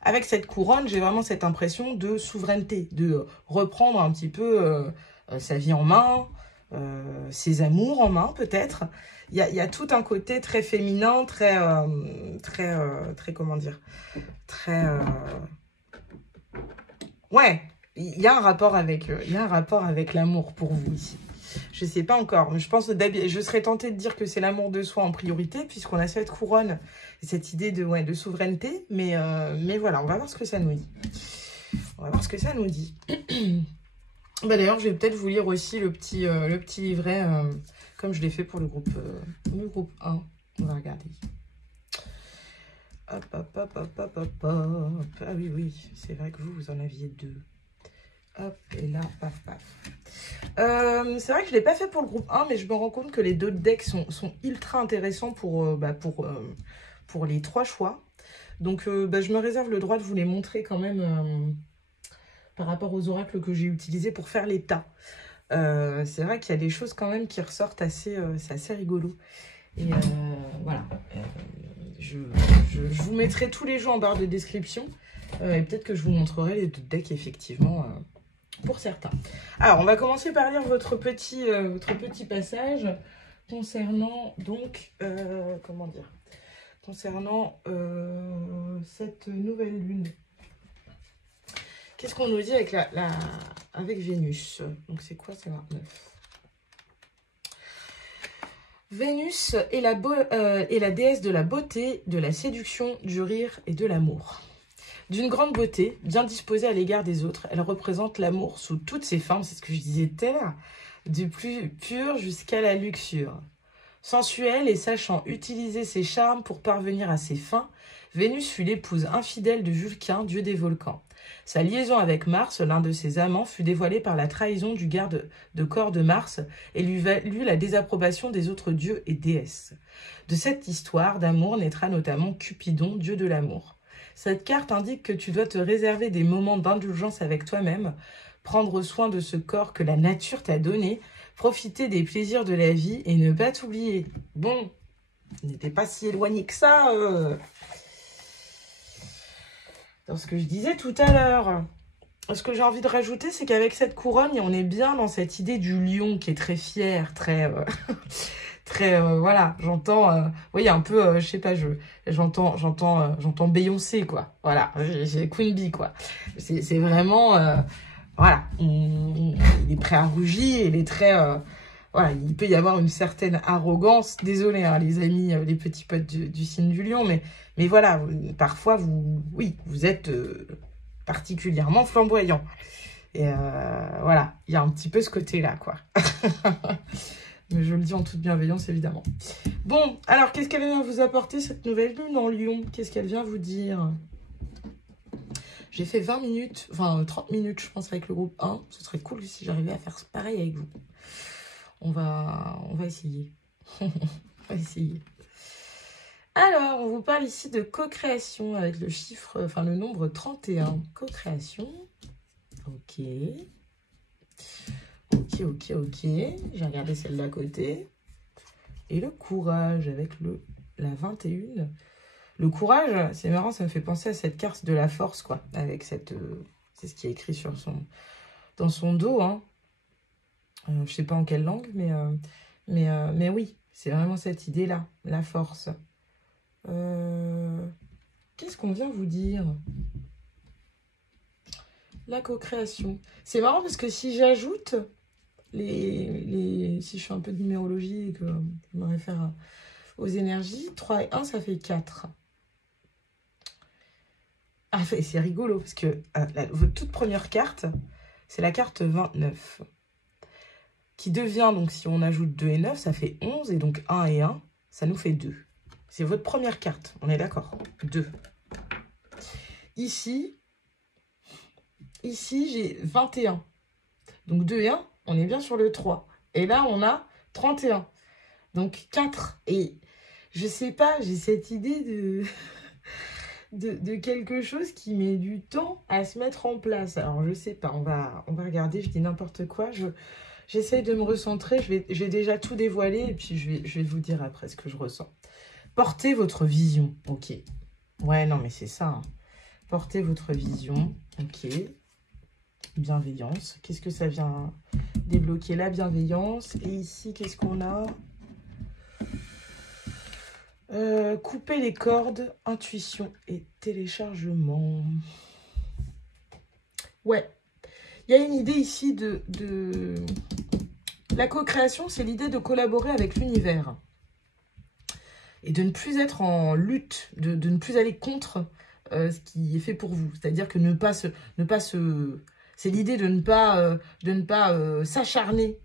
Avec cette couronne, j'ai vraiment cette impression de souveraineté, de reprendre un petit peu sa vie en main, ses amours en main peut-être. Il y a tout un côté très féminin, très comment dire, ouais, il y a un rapport avec l'amour pour vous ici. Je sais pas encore, mais je pense que je serais tentée de dire que c'est l'amour de soi en priorité, puisqu'on a cette couronne, cette idée de souveraineté, mais voilà, on va voir ce que ça nous dit. On va voir ce que ça nous dit. D'ailleurs, je vais peut-être vous lire aussi le petit livret, comme je l'ai fait pour le groupe 1. On va regarder. Hop, hop, hop, hop, hop, hop, hop. Ah oui, c'est vrai que vous en aviez 2. Hop, et là, paf, paf. C'est vrai que je ne l'ai pas fait pour le groupe 1, mais je me rends compte que les 2 decks sont ultra intéressants pour les 3 choix. Donc, je me réserve le droit de vous les montrer quand même par rapport aux oracles que j'ai utilisés pour faire les tas. C'est vrai qu'il y a des choses quand même qui ressortent c'est assez rigolo. Et voilà. Je vous mettrai tous les jeux en barre de description. Et peut-être que je vous montrerai les 2 decks, effectivement, pour certains. Alors, on va commencer par lire votre petit passage concernant, donc, comment dire, concernant cette nouvelle lune. Qu'est-ce qu'on nous dit avec avec Vénus? Donc, c'est quoi, c'est 29. Vénus est la déesse de la beauté, de la séduction, du rire et de l'amour. D'une grande beauté, bien disposée à l'égard des autres, elle représente l'amour sous toutes ses formes, c'est ce que je disais tout à l'heure, du plus pur jusqu'à la luxure. Sensuelle et sachant utiliser ses charmes pour parvenir à ses fins, Vénus fut l'épouse infidèle de Vulcain, dieu des volcans. Sa liaison avec Mars, l'un de ses amants, fut dévoilée par la trahison du garde de corps de Mars et lui valut la désapprobation des autres dieux et déesses. De cette histoire d'amour naîtra notamment Cupidon, dieu de l'amour. Cette carte indique que tu dois te réserver des moments d'indulgence avec toi-même, prendre soin de ce corps que la nature t'a donné, profiter des plaisirs de la vie et ne pas t'oublier. Bon, n'était pas si éloigné que ça dans ce que je disais tout à l'heure. Ce que j'ai envie de rajouter, c'est qu'avec cette couronne, on est bien dans cette idée du lion qui est très fier, très... voilà, j'entends, vous voyez, un peu, je sais pas, j'entends Beyoncé, quoi. Voilà, j'ai Queen Bee, quoi. C'est vraiment, voilà, il est prêt à rougir, il est très, voilà, il peut y avoir une certaine arrogance. Désolé, hein, les amis, les petits potes du signe du lion, mais voilà, parfois, vous êtes particulièrement flamboyant. Et voilà, il y a un petit peu ce côté-là, quoi. Mais je le dis en toute bienveillance, évidemment. Bon, alors, qu'est-ce qu'elle vient vous apporter, cette nouvelle lune en Lion? Qu'est-ce qu'elle vient vous dire? J'ai fait 20 minutes, enfin 30 minutes, je pense, avec le groupe 1. Ce serait cool si j'arrivais à faire pareil avec vous. On va essayer. On va essayer. Alors, on vous parle ici de co-création avec le chiffre, enfin le nombre 31. Co-création. Ok. Ok, ok, ok. J'ai regardé celle d'à côté. Et le courage avec la 21. Le courage, c'est marrant, ça me fait penser à cette carte de la force, quoi. Avec cette... c'est ce qui est écrit dans son dos, hein. Je sais pas en quelle langue, mais oui, c'est vraiment cette idée-là, la force. Qu'est-ce qu'on vient vous dire? La co-création. C'est marrant parce que si j'ajoute si je fais un peu de numérologie et que je me réfère aux énergies, 3 et 1, ça fait 4. Ah, c'est rigolo parce que votre toute première carte, c'est la carte 29. Qui devient, donc si on ajoute 2 et 9, ça fait 11. Et donc 1 et 1, ça nous fait 2. C'est votre première carte, on est d'accord? 2. Ici j'ai 21. Donc 2 et 1, on est bien sur le 3. Et là, on a 31. Donc 4. Et je sais pas, j'ai cette idée de quelque chose qui met du temps à se mettre en place. Alors, je sais pas, on va regarder, je dis n'importe quoi. J'essaye de me recentrer, je vais déjà tout dévoiler et puis je vais vous dire après ce que je ressens. Portez votre vision, ok. Ouais, non, mais c'est ça. Hein. Portez votre vision, ok. Bienveillance, qu'est-ce que ça vient débloquer? La bienveillance. Et ici, qu'est-ce qu'on a? Couper les cordes, intuition et téléchargement. Ouais, il y a une idée ici de... La co-création, c'est l'idée de collaborer avec l'univers. Et de ne plus être en lutte, de ne plus aller contre ce qui est fait pour vous. C'est-à-dire que ne pas se... C'est l'idée de ne pas s'acharner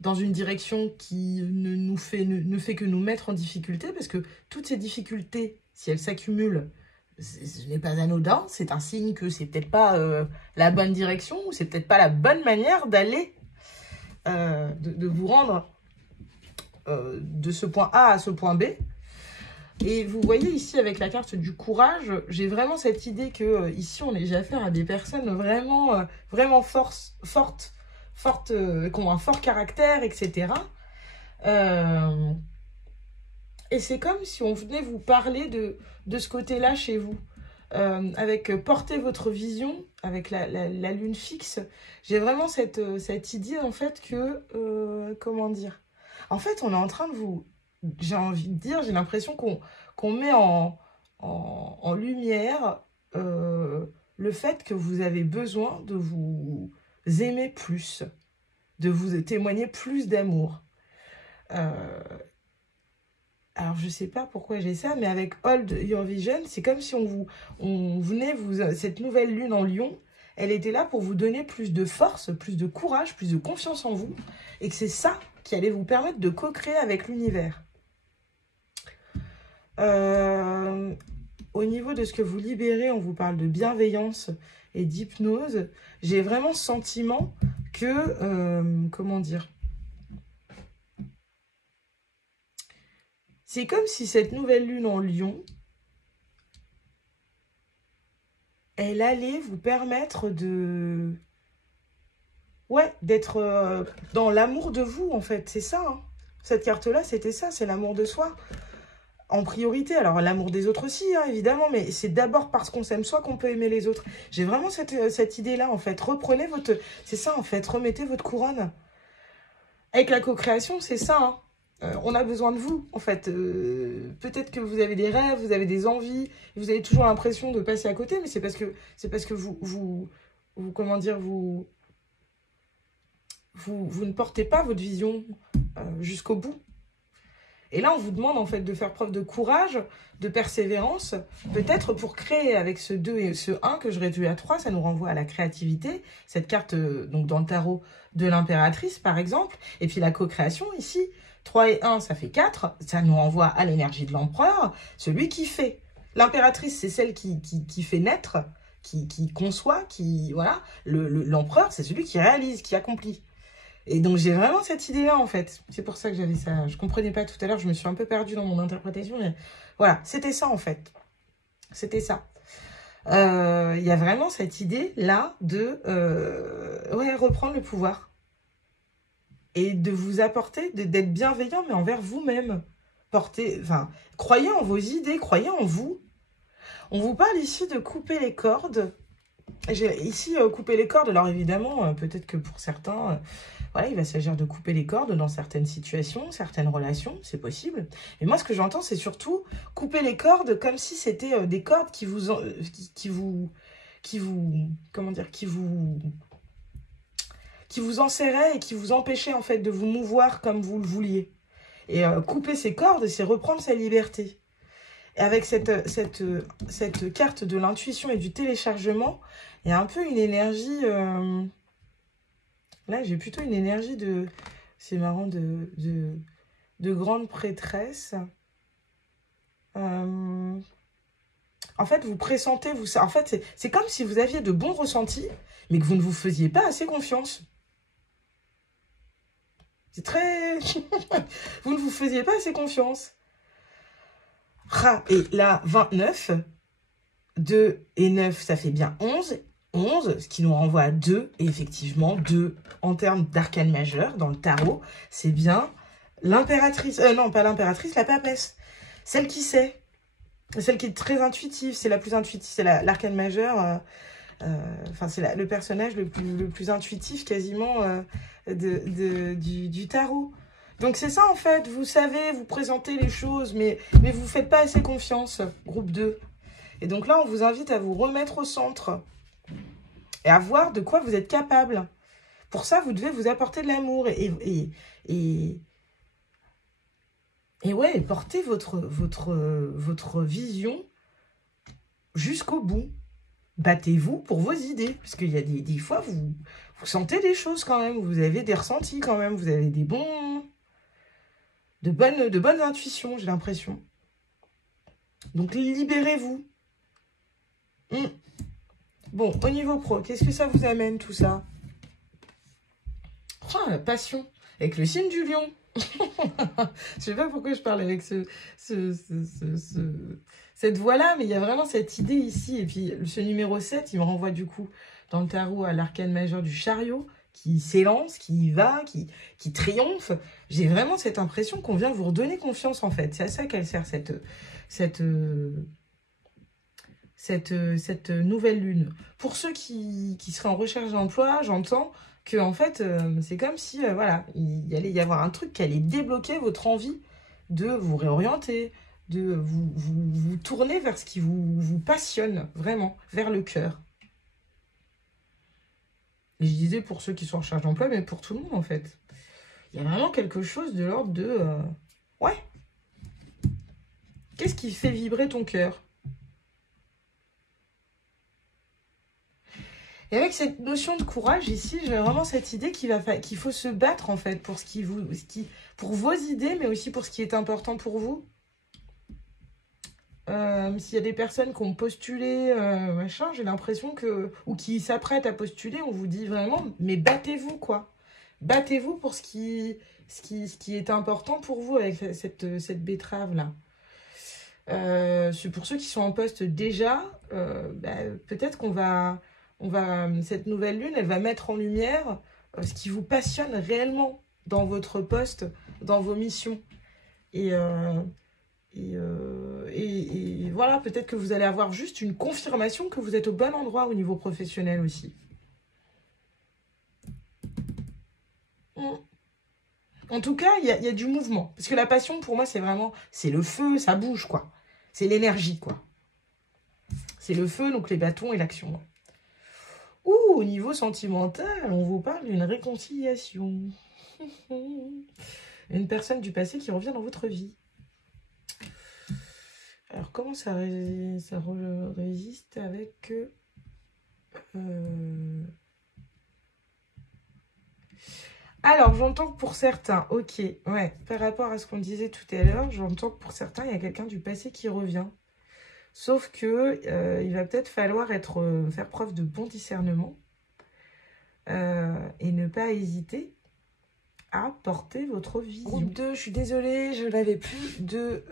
dans une direction qui ne fait que nous mettre en difficulté, parce que toutes ces difficultés, si elles s'accumulent, ce n'est pas anodin, c'est un signe que c'est peut-être pas la bonne direction, ou c'est peut-être pas la bonne manière d'aller, de vous rendre de ce point A à ce point B. Et vous voyez ici avec la carte du courage, j'ai vraiment cette idée que ici on a déjà affaire à des personnes vraiment fortes, qui ont un fort caractère, etc. Et c'est comme si on venait vous parler de ce côté-là chez vous. Avec porter votre vision, avec la lune fixe, j'ai vraiment cette idée en fait que, comment dire, en fait on est en train de vous, j'ai envie de dire, j'ai l'impression qu'on met en lumière le fait que vous avez besoin de vous aimer plus, de vous témoigner plus d'amour. Alors, je sais pas pourquoi j'ai ça, mais avec Hold Your Vision, c'est comme si on venait cette nouvelle lune en Lion, elle était là pour vous donner plus de force, plus de courage, plus de confiance en vous, et que c'est ça qui allait vous permettre de co-créer avec l'univers. Au niveau de ce que vous libérez, on vous parle de bienveillance et d'hypnose. J'ai vraiment ce sentiment que, comment dire, c'est comme si cette nouvelle lune en Lion, elle allait vous permettre de... Ouais, d'être dans l'amour de vous, en fait. C'est ça, hein. Cette carte-là, c'était ça, c'est l'amour de soi. En priorité, alors l'amour des autres aussi, hein, évidemment, mais c'est d'abord parce qu'on s'aime soi qu'on peut aimer les autres. J'ai vraiment cette idée-là, en fait. Reprenez votre... C'est ça, en fait, remettez votre couronne. Avec la co-création, c'est ça, hein. On a besoin de vous, en fait. Peut-être que vous avez des rêves, vous avez des envies, vous avez toujours l'impression de passer à côté, mais c'est parce que vous comment dire, vous ne portez pas votre vision jusqu'au bout. Et là, on vous demande en fait de faire preuve de courage, de persévérance, peut-être pour créer avec ce 2 et ce 1 que je réduis à 3, ça nous renvoie à la créativité. Cette carte, donc dans le tarot de l'impératrice, par exemple. Et puis la co-création, ici, 3 et 1, ça fait 4. Ça nous renvoie à l'énergie de l'empereur, celui qui fait. L'impératrice, c'est celle qui fait naître, qui conçoit, voilà. L'empereur, c'est celui qui réalise, qui accomplit. Et donc, j'ai vraiment cette idée-là, en fait. C'est pour ça que j'avais ça. Je comprenais pas tout à l'heure. Je me suis un peu perdue dans mon interprétation. Mais voilà, c'était ça, en fait. C'était ça. il y a vraiment cette idée-là de ouais, reprendre le pouvoir. Et de vous apporter, d'être bienveillant, mais envers vous-même. Enfin, croyez en vos idées, croyez en vous. On vous parle ici de couper les cordes. Ici, couper les cordes, alors évidemment, peut-être que pour certains, voilà, il va s'agir de couper les cordes dans certaines situations, certaines relations, c'est possible. Et moi, ce que j'entends, c'est surtout couper les cordes comme si c'était des cordes comment dire, qui vous enserraient et qui vous empêchaient, en fait, de vous mouvoir comme vous le vouliez. Et couper ces cordes, c'est reprendre sa liberté. Et avec cette carte de l'intuition et du téléchargement, il y a un peu une énergie... là, j'ai plutôt une énergie de... C'est marrant, de grande prêtresse. En fait, vous pressentez... en fait, c'est comme si vous aviez de bons ressentis, mais que vous ne vous faisiez pas assez confiance. C'est très... vous ne vous faisiez pas assez confiance. Et là, 29, 2 et 9, ça fait bien 11. 11, ce qui nous renvoie à 2. Et effectivement, 2, en termes d'arcane majeur, dans le tarot, c'est bien l'impératrice. Non, pas l'impératrice, la papesse. Celle qui sait. Celle qui est très intuitive. C'est la plus intuitive. C'est l'arcane majeur. Enfin, c'est le personnage le plus intuitif quasiment du tarot. Donc c'est ça en fait, vous savez, vous présentez les choses, mais vous ne faites pas assez confiance, groupe 2. Et donc là, on vous invite à vous remettre au centre et à voir de quoi vous êtes capable. Pour ça, vous devez vous apporter de l'amour et ouais, porter votre vision jusqu'au bout. Battez-vous pour vos idées, parce qu'il y a des fois, vous sentez des choses quand même, vous avez des ressentis quand même, vous avez des de bonnes intuitions, j'ai l'impression. Donc, libérez-vous. Bon, au niveau pro, qu'est-ce que ça vous amène, tout ça? Oh, la passion, avec le signe du lion. Je sais pas pourquoi je parle avec cette voix-là, mais il y a vraiment cette idée ici. Et puis, ce numéro 7, il me renvoie du coup dans le tarot à l'arcane majeur du chariot, qui s'élance, qui y va, qui triomphe. J'ai vraiment cette impression qu'on vient vous redonner confiance, en fait. C'est à ça qu'elle sert, cette nouvelle lune. Pour ceux qui seraient en recherche d'emploi, j'entends que en fait, c'est comme si, voilà, il allait y avoir un truc qui allait débloquer votre envie de vous réorienter, de vous tourner vers ce qui vous passionne, vraiment, vers le cœur. Et je disais pour ceux qui sont en recherche d'emploi, mais pour tout le monde, en fait. Il y a vraiment quelque chose de l'ordre de... ouais. Qu'est-ce qui fait vibrer ton cœur? Et avec cette notion de courage ici, j'ai vraiment cette idée qu'il faut se battre en fait pour pour vos idées, mais aussi pour ce qui est important pour vous. S'il y a des personnes qui ont postulé, machin, j'ai l'impression que... Ou qui s'apprêtent à postuler, on vous dit vraiment, mais battez-vous quoi. Battez-vous pour ce qui est important pour vous avec cette betterave-là. Pour ceux qui sont en poste déjà, peut-être cette nouvelle lune, elle va mettre en lumière ce qui vous passionne réellement dans votre poste, dans vos missions. Et voilà, peut-être que vous allez avoir juste une confirmation que vous êtes au bon endroit au niveau professionnel aussi. En tout cas, il y a du mouvement. Parce que la passion, pour moi, c'est le feu, ça bouge, quoi. C'est l'énergie, quoi. C'est le feu, donc les bâtons et l'action. Ouh, au niveau sentimental, on vous parle d'une réconciliation. Une personne du passé qui revient dans votre vie. Alors, comment ça résiste avec... Alors, j'entends que pour certains, ok, ouais, par rapport à ce qu'on disait tout à l'heure, j'entends que pour certains, il y a quelqu'un du passé qui revient. Sauf que il va peut-être falloir faire preuve de bon discernement et ne pas hésiter à porter votre vision. Groupe 2, je suis désolée, je n'avais plus de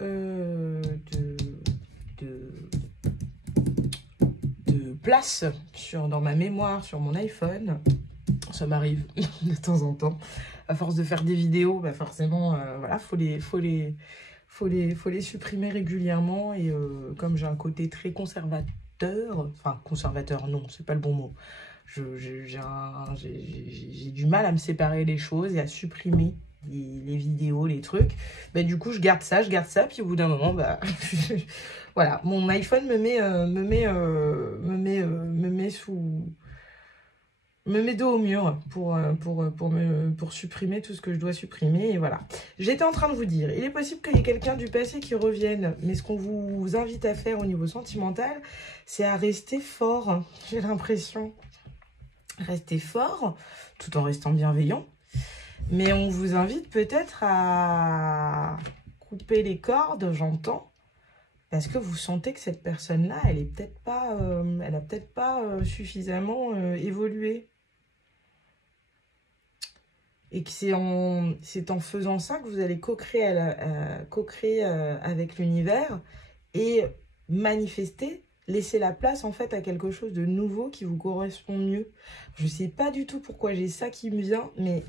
place dans ma mémoire, sur mon iPhone. Ça m'arrive de temps en temps. À force de faire des vidéos, bah forcément, voilà, faut les supprimer régulièrement. Et comme j'ai un côté très conservateur, enfin conservateur, non, c'est pas le bon mot. J'ai du mal à me séparer les choses et à supprimer les vidéos, les trucs. Bah, du coup, je garde ça, puis au bout d'un moment, bah, voilà, mon iPhone me met dos au mur pour supprimer tout ce que je dois supprimer. Et voilà. J'étais en train de vous dire, il est possible qu'il y ait quelqu'un du passé qui revienne, mais ce qu'on vous invite à faire au niveau sentimental, c'est à rester fort, j'ai l'impression. Rester fort, tout en restant bienveillant. Mais on vous invite peut-être à couper les cordes, j'entends, parce que vous sentez que cette personne-là, elle a peut-être pas suffisamment évolué. Et que c'est en faisant ça que vous allez co-créer avec l'univers et manifester, laisser la place en fait à quelque chose de nouveau qui vous correspond mieux. Je sais pas du tout pourquoi j'ai ça qui me vient, mais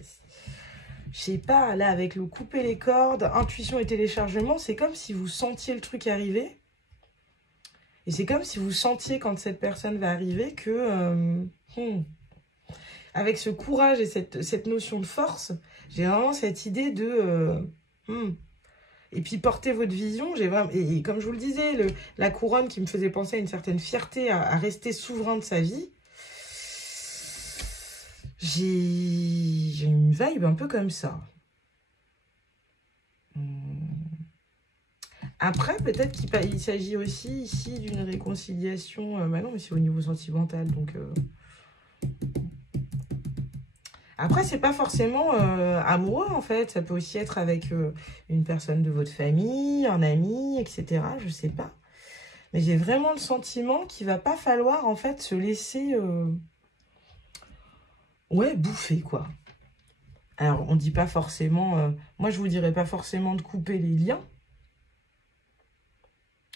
je sais pas, là avec le couper les cordes, intuition et téléchargement, c'est comme si vous sentiez le truc arriver. Et c'est comme si vous sentiez quand cette personne va arriver que... avec ce courage et cette notion de force, j'ai vraiment cette idée de... Et puis porter votre vision, j'ai vraiment... Et comme je vous le disais, la couronne qui me faisait penser à une certaine fierté à rester souverain de sa vie, j'ai une vibe un peu comme ça. Après, peut-être qu'il s'agit aussi ici d'une réconciliation... bah non, mais c'est au niveau sentimental, donc... Après, c'est pas forcément amoureux, en fait. Ça peut aussi être avec une personne de votre famille, un ami, etc. Je sais pas. Mais j'ai vraiment le sentiment qu'il va pas falloir, en fait, se laisser... ouais, bouffer, quoi. Alors, on dit pas forcément... moi, je vous dirais pas forcément de couper les liens,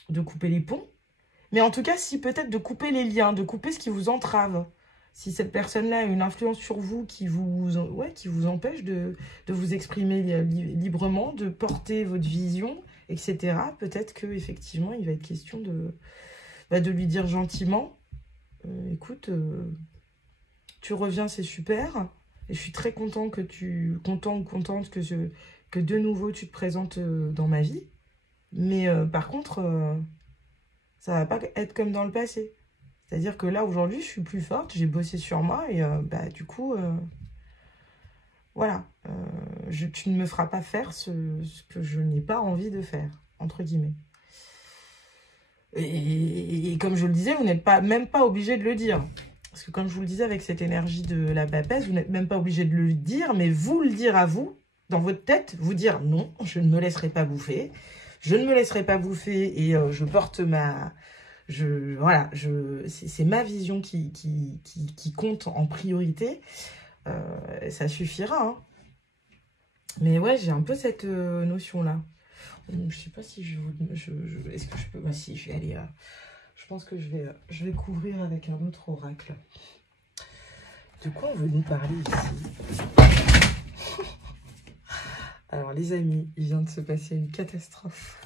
de couper les ponts. Mais en tout cas, si peut-être de couper les liens, de couper ce qui vous entrave. Si cette personne-là a une influence sur vous qui vous empêche de vous exprimer librement, de porter votre vision, etc., peut-être qu'effectivement, il va être question de lui dire gentiment, écoute, tu reviens, c'est super, et je suis très content que contente que de nouveau tu te présentes dans ma vie, mais par contre, ça va pas être comme dans le passé. C'est-à-dire que là, aujourd'hui, je suis plus forte, j'ai bossé sur moi et du coup, voilà, tu ne me feras pas faire ce que je n'ai pas envie de faire, entre guillemets. Et comme je le disais, vous n'êtes même pas obligé de le dire. Parce que comme je vous le disais, avec cette énergie de la papesse, vous n'êtes même pas obligé de le dire, mais vous le dire à vous, dans votre tête, vous dire non, je ne me laisserai pas bouffer, je ne me laisserai pas bouffer et je porte ma... voilà, c'est ma vision qui compte en priorité. Ça suffira. Hein. Mais ouais, j'ai un peu cette notion-là. Je sais pas si est-ce que je peux... Bah, si, je vais aller... je pense que je vais couvrir avec un autre oracle. De quoi on veut nous parler ici? Alors, les amis, il vient de se passer une catastrophe.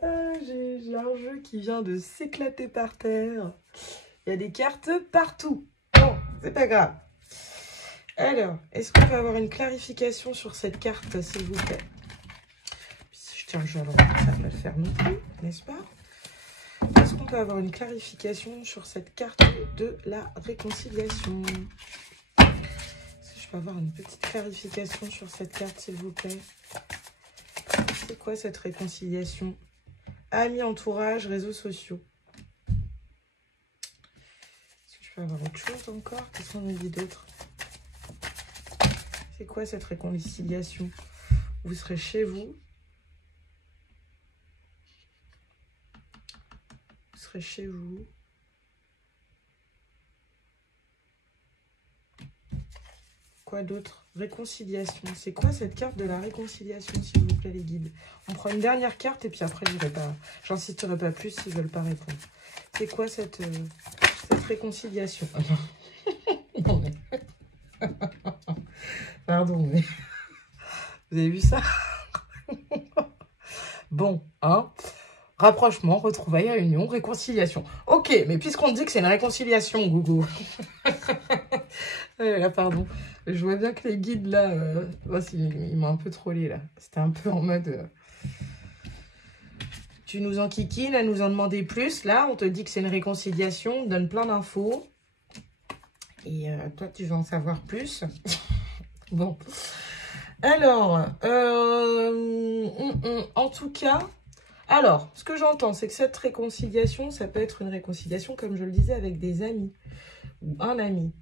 J'ai un jeu qui vient de s'éclater par terre. Il y a des cartes partout. Bon, c'est pas grave. Alors, est-ce qu'on va avoir une clarification sur cette carte, s'il vous plaît? Si je tiens le jeu à l'envers, ça va pas le faire non plus, n'est-ce pas? Est-ce qu'on peut avoir une clarification sur cette carte de la réconciliation? Est-ce que je peux avoir une petite clarification sur cette carte, s'il vous plaît? C'est quoi cette réconciliation? Amis, entourage, réseaux sociaux. Est-ce que je peux avoir autre chose encore? Qu'est-ce qu'on a dit d'autre? C'est quoi cette réconciliation? Vous serez chez vous. Vous serez chez vous. Quoi d'autre? Réconciliation. C'est quoi cette carte de la réconciliation, s'il vous plaît, les guides? On prend une dernière carte et puis après, j'insisterai pas plus s'ils veulent pas répondre. C'est quoi cette réconciliation? Non, mais... Pardon, mais... Vous avez vu ça? Bon, hein? Rapprochement, retrouvailles, réunion, réconciliation. Ok, mais puisqu'on dit que c'est une réconciliation, Gougou. Là, pardon. Je vois bien que les guides, là, ils m'ont un peu trollé, là. C'était un peu en mode... tu nous en kikines, à nous en demander plus. Là, on te dit que c'est une réconciliation, on te donne plein d'infos. Et toi, tu veux en savoir plus. Bon. Alors, en tout cas... Alors, ce que j'entends, c'est que cette réconciliation, ça peut être une réconciliation, comme je le disais, avec des amis. Ou un ami.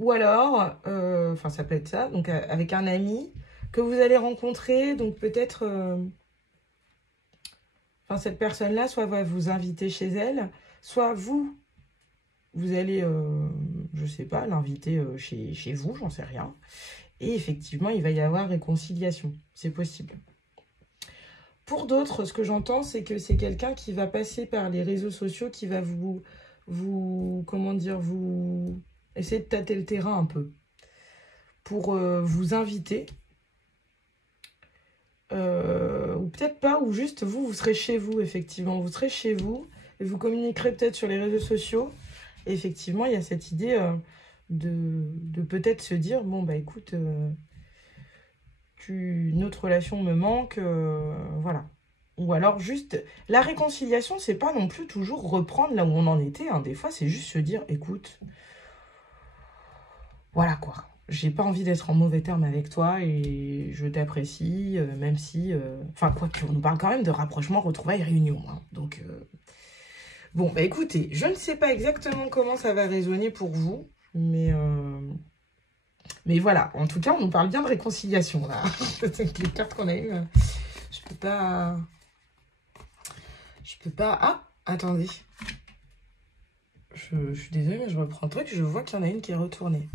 Ou alors, enfin, ça peut être ça, donc avec un ami que vous allez rencontrer, donc peut-être... Enfin, cette personne-là, soit va vous inviter chez elle, soit vous allez, je sais pas, l'inviter chez vous, j'en sais rien. Et effectivement, il va y avoir réconciliation. C'est possible. Pour d'autres, ce que j'entends, c'est que c'est quelqu'un qui va passer par les réseaux sociaux, qui va comment dire, vous essayer de tâter le terrain un peu pour vous inviter. Ou peut-être pas, ou juste vous serez chez vous, effectivement. Vous serez chez vous et vous communiquerez peut-être sur les réseaux sociaux. Et effectivement, il y a cette idée de peut-être se dire, bon, bah écoute, notre relation me manque, voilà. Ou alors juste, la réconciliation, c'est pas non plus toujours reprendre là où on en était. Hein. Des fois, c'est juste se dire, écoute, voilà quoi. J'ai pas envie d'être en mauvais terme avec toi et je t'apprécie, même si... Enfin, quoi qu'on nous parle quand même de rapprochement, retrouvailles, réunion. Hein. Donc, bon, bah écoutez, je ne sais pas exactement comment ça va résonner pour vous, mais voilà. En tout cas, on nous parle bien de réconciliation, là. C'est les cartes qu'on a eues. Je peux pas... Ah, attendez. Je suis désolée, mais je reprends le truc. Je vois qu'il y en a une qui est retournée.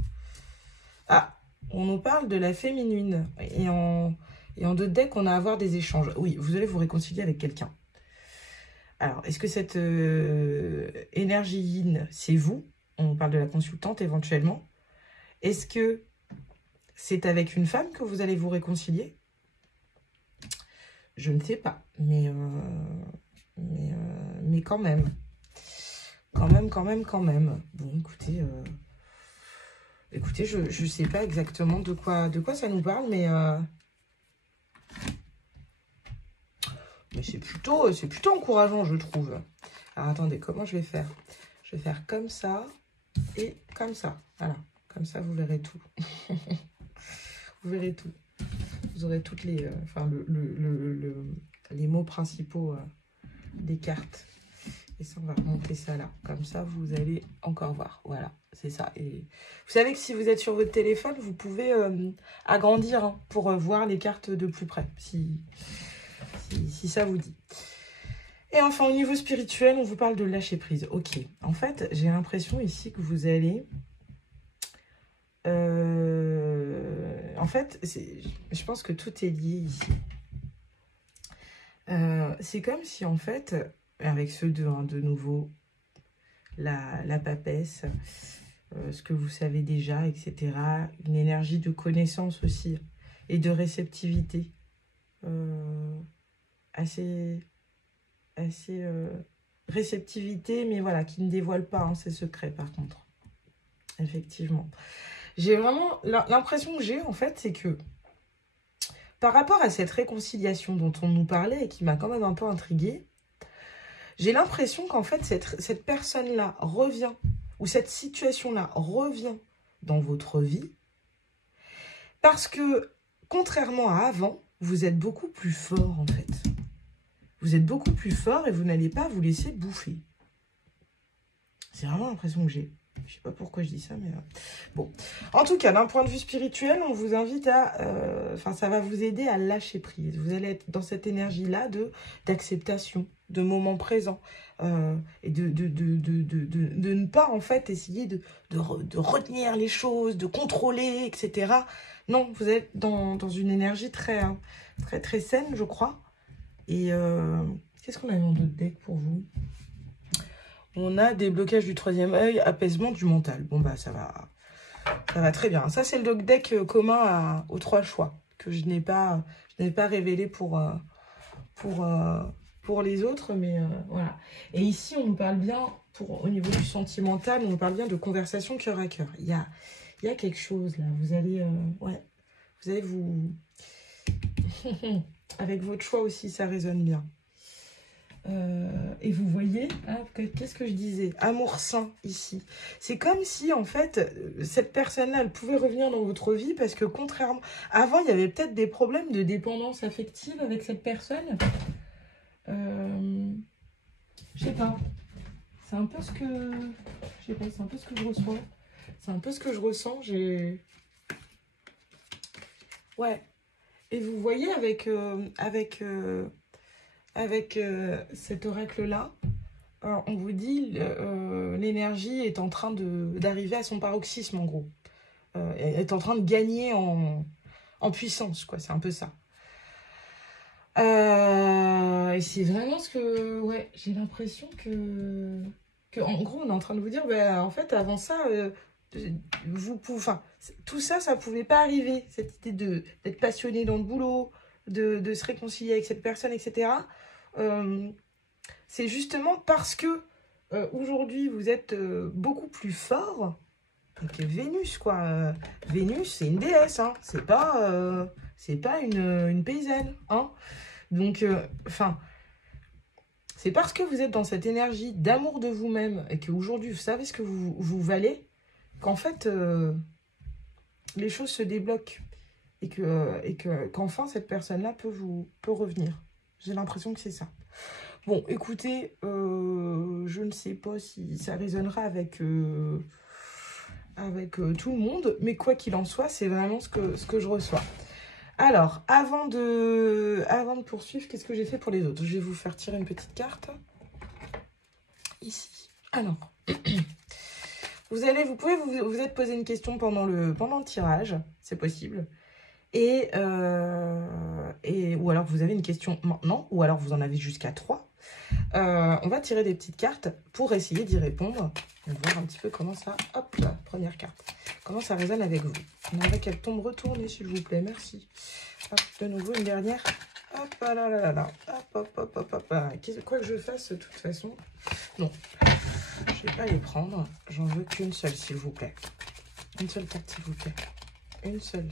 Ah, on nous parle de la féminine. Et en deux decks, on a à avoir des échanges. Oui, vous allez vous réconcilier avec quelqu'un. Alors, est-ce que cette énergie yin, c'est vous? On parle de la consultante éventuellement. Est-ce que c'est avec une femme que vous allez vous réconcilier? Je ne sais pas. Mais quand même. Quand même. Bon, écoutez, je ne sais pas exactement de quoi ça nous parle, mais c'est plutôt encourageant, je trouve. Alors, attendez, comment je vais faire? Je vais faire comme ça et comme ça. Voilà, comme ça, vous verrez tout. Vous verrez tout. Vous aurez toutes les... enfin, les mots principaux des cartes. Et ça, on va remonter ça là. Comme ça, vous allez encore voir. Voilà, c'est ça. Et vous savez que si vous êtes sur votre téléphone, vous pouvez agrandir hein, pour voir les cartes de plus près, si ça vous dit. Et enfin, au niveau spirituel, on vous parle de lâcher prise. Ok. En fait, j'ai l'impression ici que vous allez... en fait, je pense que tout est lié ici. C'est comme si, en fait... Avec ceux deux, hein, de nouveau, la papesse, ce que vous savez déjà, etc. Une énergie de connaissance aussi et de réceptivité assez réceptivité, mais voilà, qui ne dévoile pas hein, ses secrets par contre. Effectivement. J'ai vraiment l'impression que j'ai en fait, c'est que par rapport à cette réconciliation dont on nous parlait et qui m'a quand même un peu intriguée, j'ai l'impression qu'en fait, cette personne-là revient, ou cette situation-là revient dans votre vie, parce que, contrairement à avant, vous êtes beaucoup plus fort, en fait. Vous êtes beaucoup plus fort et vous n'allez pas vous laisser bouffer. C'est vraiment l'impression que j'ai. Je ne sais pas pourquoi je dis ça, mais... Bon. En tout cas, d'un point de vue spirituel, on vous invite à... Enfin, ça va vous aider à lâcher prise. Vous allez être dans cette énergie-là d'acceptation. de moment présent. Et de ne pas, en fait, essayer de retenir les choses, de contrôler, etc. Non, vous êtes dans une énergie très saine, je crois. Et qu'est-ce qu'on a dans d'autres decks pour vous? On a des blocages du troisième œil, apaisement du mental. Bon, bah, ça va très bien. Ça, c'est le deck commun aux 3 choix, que je n'ai pas révélé pour les autres, mais voilà. Et ici, on nous parle bien, au niveau du sentimental, on nous parle bien de conversation cœur à cœur. Il y a quelque chose, là. Vous allez, ouais, vous allez vous... Avec votre choix aussi, ça résonne bien. Et vous voyez, hein, qu'est-ce que je disais? Amour sain, ici. C'est comme si, en fait, cette personne-là, elle pouvait revenir dans votre vie parce que, contrairement... Avant, il y avait peut-être des problèmes de dépendance affective avec cette personne. Je sais pas. C'est un peu ce que... Je sais pas, c'est un peu ce que je reçois. C'est un peu ce que je ressens. Ouais. Et vous voyez avec cet oracle-là, on vous dit l'énergie est en train d'arriver à son paroxysme, en gros. Est en train de gagner en puissance, quoi. C'est un peu ça. Et c'est vraiment ce que... Ouais, j'ai l'impression que... En gros, on est en train de vous dire, ben, en fait, avant ça, enfin, tout ça, ça pouvait pas arriver. Cette idée d'être passionné dans le boulot, de se réconcilier avec cette personne, etc. C'est justement parce que aujourd'hui, vous êtes beaucoup plus fort que Vénus, quoi. Vénus, c'est une déesse, hein. C'est pas une paysanne, hein. Donc, enfin, c'est parce que vous êtes dans cette énergie d'amour de vous-même et qu'aujourd'hui, vous savez ce que vous valez, qu'en fait, les choses se débloquent et qu'enfin, cette personne-là peut revenir. J'ai l'impression que c'est ça. Bon, écoutez, je ne sais pas si ça résonnera avec tout le monde, mais quoi qu'il en soit, c'est vraiment ce que je reçois. Alors, avant de poursuivre, qu'est-ce que j'ai fait pour les autres? Je vais vous faire tirer une petite carte. Ici. Alors, vous pouvez vous êtes posé une question pendant le tirage, c'est possible. Ou alors vous avez une question maintenant, ou alors vous en avez jusqu'à 3. On va tirer des petites cartes pour essayer d'y répondre. On va voir un petit peu comment ça... Hop là, première carte. Comment ça résonne avec vous. On aimerait qu'elle tombe retournée, s'il vous plaît. Merci. Hop, de nouveau, une dernière. Hop, là, là, là, là. Hop, hop, hop, hop, hop. Quoi que je fasse, de toute façon... Non. Je ne vais pas les prendre. J'en veux qu'une seule, s'il vous plaît. Une seule carte, s'il vous plaît. Une seule.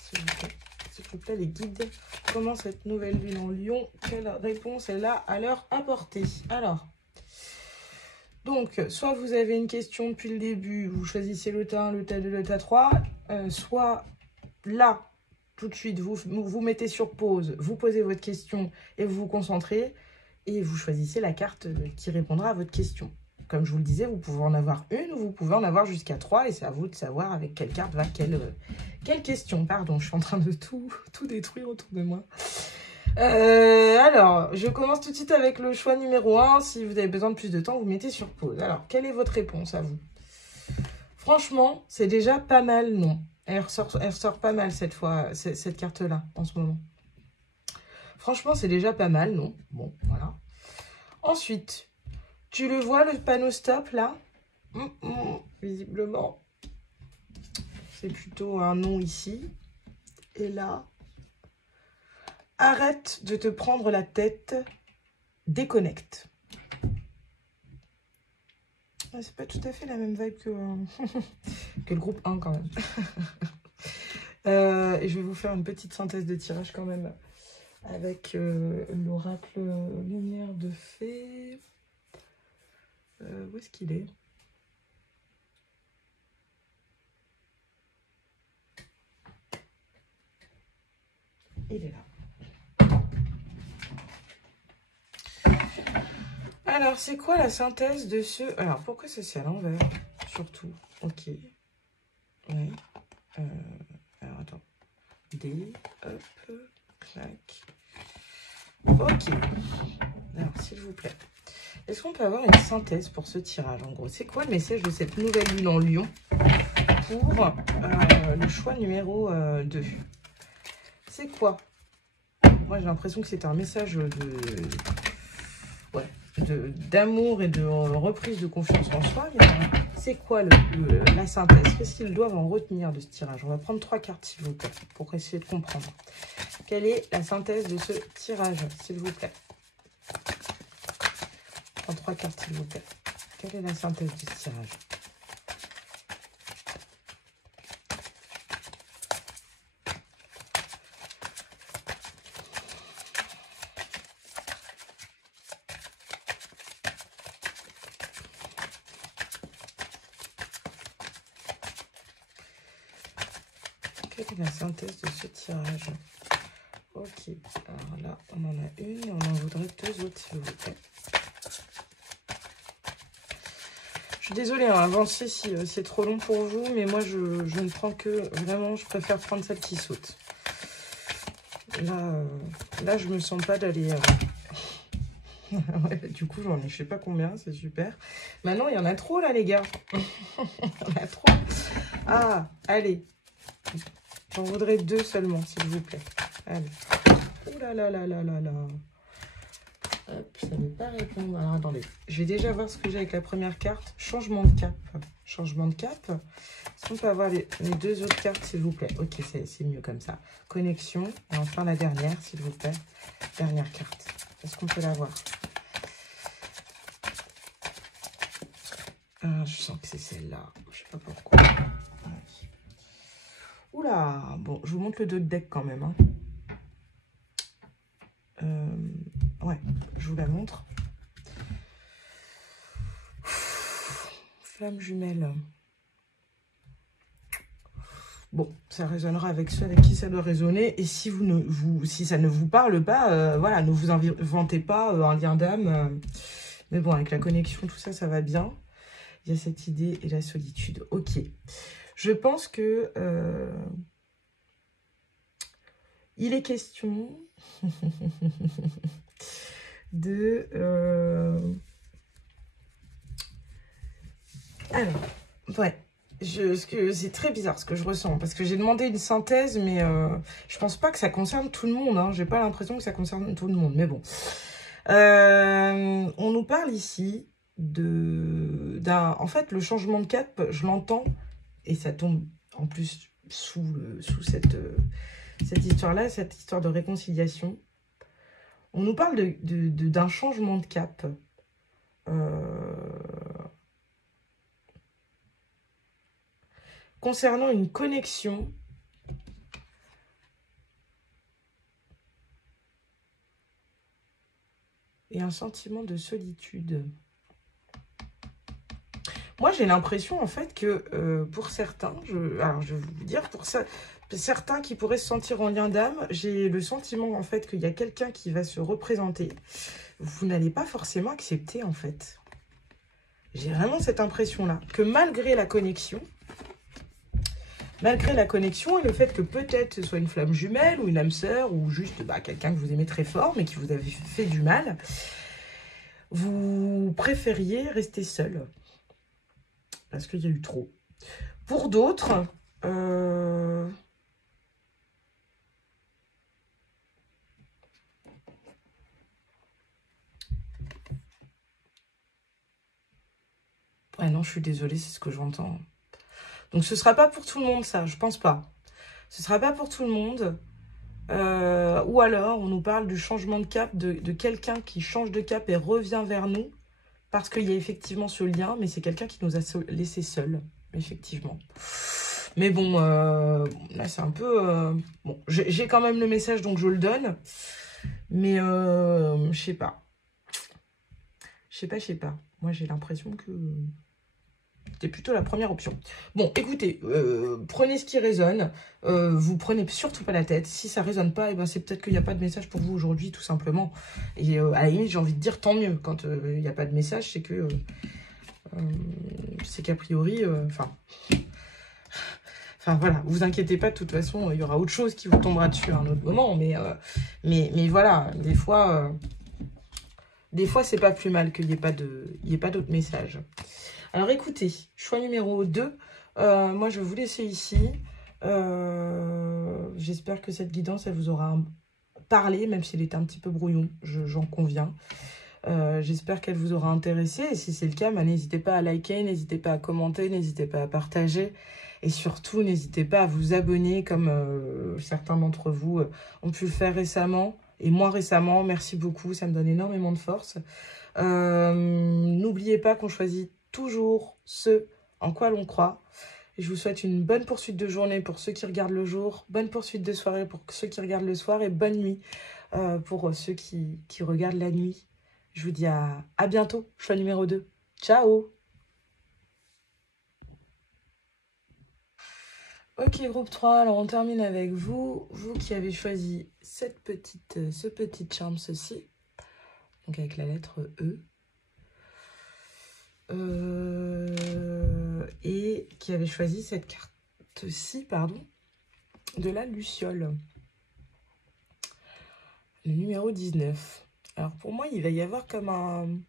S'il vous plaît. S'il vous plaît, les guides. Comment cette nouvelle lune en Lion, quelle réponse elle a à leur apporter? Alors, donc, soit vous avez une question depuis le début, vous choisissez le tas 1, le tas 2, le tas 3, soit là, tout de suite, vous mettez sur pause, vous posez votre question et vous vous concentrez, et vous choisissez la carte qui répondra à votre question. Comme je vous le disais, vous pouvez en avoir une, vous pouvez en avoir jusqu'à 3, et c'est à vous de savoir avec quelle carte va quelle question. Pardon, je suis en train de tout détruire autour de moi. Alors, je commence tout de suite avec le choix numéro 1. Si vous avez besoin de plus de temps, vous mettez sur pause. Alors, quelle est votre réponse à vous? Franchement, c'est déjà pas mal, non? Elle ressort pas mal cette fois, cette carte-là, en ce moment. Franchement, c'est déjà pas mal, non? Bon, voilà. Ensuite, tu le vois, le panneau stop, là? Visiblement, c'est plutôt un non ici. Et là, arrête de te prendre la tête, déconnecte. C'est pas tout à fait la même vibe que le groupe 1 quand même. Et je vais vous faire une petite synthèse de tirage quand même avec l'oracle lumière de fée. Où est-ce qu'il est? Il est là. Alors, c'est quoi la synthèse de ce... Alors, pourquoi ça c'est à l'envers? Surtout. Ok. Oui. Alors, attends. D, hop, clac. Ok. Alors, s'il vous plaît, est-ce qu'on peut avoir une synthèse pour ce tirage, en gros? C'est quoi le message de cette nouvelle lune en Lion pour le choix numéro 2? C'est quoi? Moi, j'ai l'impression que c'est un message d'amour et de reprise de confiance en soi. Mais c'est quoi la synthèse? Qu'est-ce qu'ils doivent en retenir de ce tirage? On va prendre 3 cartes, s'il vous plaît, pour essayer de comprendre. Quelle est la synthèse de ce tirage, s'il vous plaît? Je prends 3 cartes, s'il vous plaît. Quelle est la synthèse de ce tirage? Quelle est la synthèse de ce tirage? Ok, alors là, on en a une et on en voudrait 2 autres, s'il vous plaît. Je suis désolée, hein, avancez si c'est trop long pour vous, mais moi, je ne prends que... Vraiment, je préfère prendre celle qui saute. Là, je me sens pas d'aller... Ouais, du coup, j'en ai je sais pas combien, c'est super. Maintenant, il y en a trop, là, les gars. Il y en a trop. Ah, allez. J'en voudrais 2 seulement, s'il vous plaît. Allez. Ouh là là là là là là. Hop, ça ne veut pas répondre. Alors, attendez. Je vais déjà voir ce que j'ai avec la première carte. Changement de cap. Changement de cap. Est-ce qu'on peut avoir les 2 autres cartes, s'il vous plaît? Ok, c'est mieux comme ça. Connexion. Et enfin, la dernière, s'il vous plaît. Dernière carte. Est-ce qu'on peut l'avoir? Ah, je sens que c'est celle-là. Je sais pas pourquoi. Oula. Bon, je vous montre le dos de deck quand même. Hein. Ouais, je vous la montre. Flamme jumelle. Bon, ça résonnera avec ceux avec qui ça doit résonner. Et si, si ça ne vous parle pas, voilà, ne vous inventez pas un lien d'âme. Mais bon, avec la connexion, tout ça, ça va bien. Il y a cette idée et la solitude. Ok. Je pense que il est question de... Alors, ouais. C'est très bizarre ce que je ressens, parce que j'ai demandé une synthèse, mais je pense pas que ça concerne tout le monde. Hein. J'ai pas l'impression que ça concerne tout le monde, mais bon. On nous parle ici d'un... En fait, le changement de cap, je l'entends, et ça tombe en plus sous cette histoire-là, cette histoire de réconciliation. On nous parle d'un changement de cap. Concernant une connexion et un sentiment de solitude. Moi, j'ai l'impression, en fait, que pour certains, alors je vais vous dire, pour certains qui pourraient se sentir en lien d'âme, j'ai le sentiment, en fait, qu'il y a quelqu'un qui va se représenter. Vous n'allez pas forcément accepter, en fait. J'ai vraiment cette impression-là, que malgré la connexion, et le fait que peut-être ce soit une flamme jumelle ou une âme sœur ou juste quelqu'un que vous aimez très fort mais qui vous avait fait du mal, vous préfériez rester seul parce qu'il y a eu trop. Pour d'autres, ouais, non, je suis désolée, c'est ce que j'entends. Donc, ce ne sera pas pour tout le monde, ça, je pense pas. Ce ne sera pas pour tout le monde. Ou alors, on nous parle du changement de cap, de quelqu'un qui change de cap et revient vers nous. Parce qu'il y a effectivement ce lien, mais c'est quelqu'un qui nous a laissés seuls, effectivement. Mais bon, là, c'est un peu... bon, j'ai quand même le message, donc je le donne. Mais, je sais pas. Je sais pas. Moi, j'ai l'impression que... C'était plutôt la première option. Bon, écoutez, prenez ce qui résonne. Vous prenez surtout pas la tête. Si ça résonne pas, c'est peut-être qu'il n'y a pas de message pour vous aujourd'hui, tout simplement. Et à la limite, j'ai envie de dire tant mieux. Quand il n'y a pas de message, c'est que... c'est qu'a priori... Enfin, voilà, vous inquiétez pas, de toute façon, il y aura autre chose qui vous tombera dessus à un autre moment. Mais voilà, des fois, c'est pas plus mal qu'il n'y ait pas d'autres messages. Alors, écoutez, choix numéro 2. Moi, je vais vous laisser ici. J'espère que cette guidance, elle vous aura parlé, même s'il était un petit peu brouillon, j'en conviens. J'espère qu'elle vous aura intéressé. Et si c'est le cas, bah, n'hésitez pas à liker, n'hésitez pas à commenter, n'hésitez pas à partager. Et surtout, n'hésitez pas à vous abonner comme certains d'entre vous ont pu le faire récemment. Et moi récemment, merci beaucoup, ça me donne énormément de force. N'oubliez pas qu'on choisit toujours ce en quoi l'on croit. Et je vous souhaite une bonne poursuite de journée pour ceux qui regardent le jour, bonne poursuite de soirée pour ceux qui regardent le soir et bonne nuit pour ceux qui regardent la nuit. Je vous dis à bientôt, choix numéro 2. Ciao! Ok, groupe 3, alors on termine avec vous. Vous qui avez choisi ce petit charme, ceci. Donc avec la lettre E. Et qui avait choisi cette carte-ci, pardon, de la Luciole. Le numéro 19. Alors pour moi, il va y avoir comme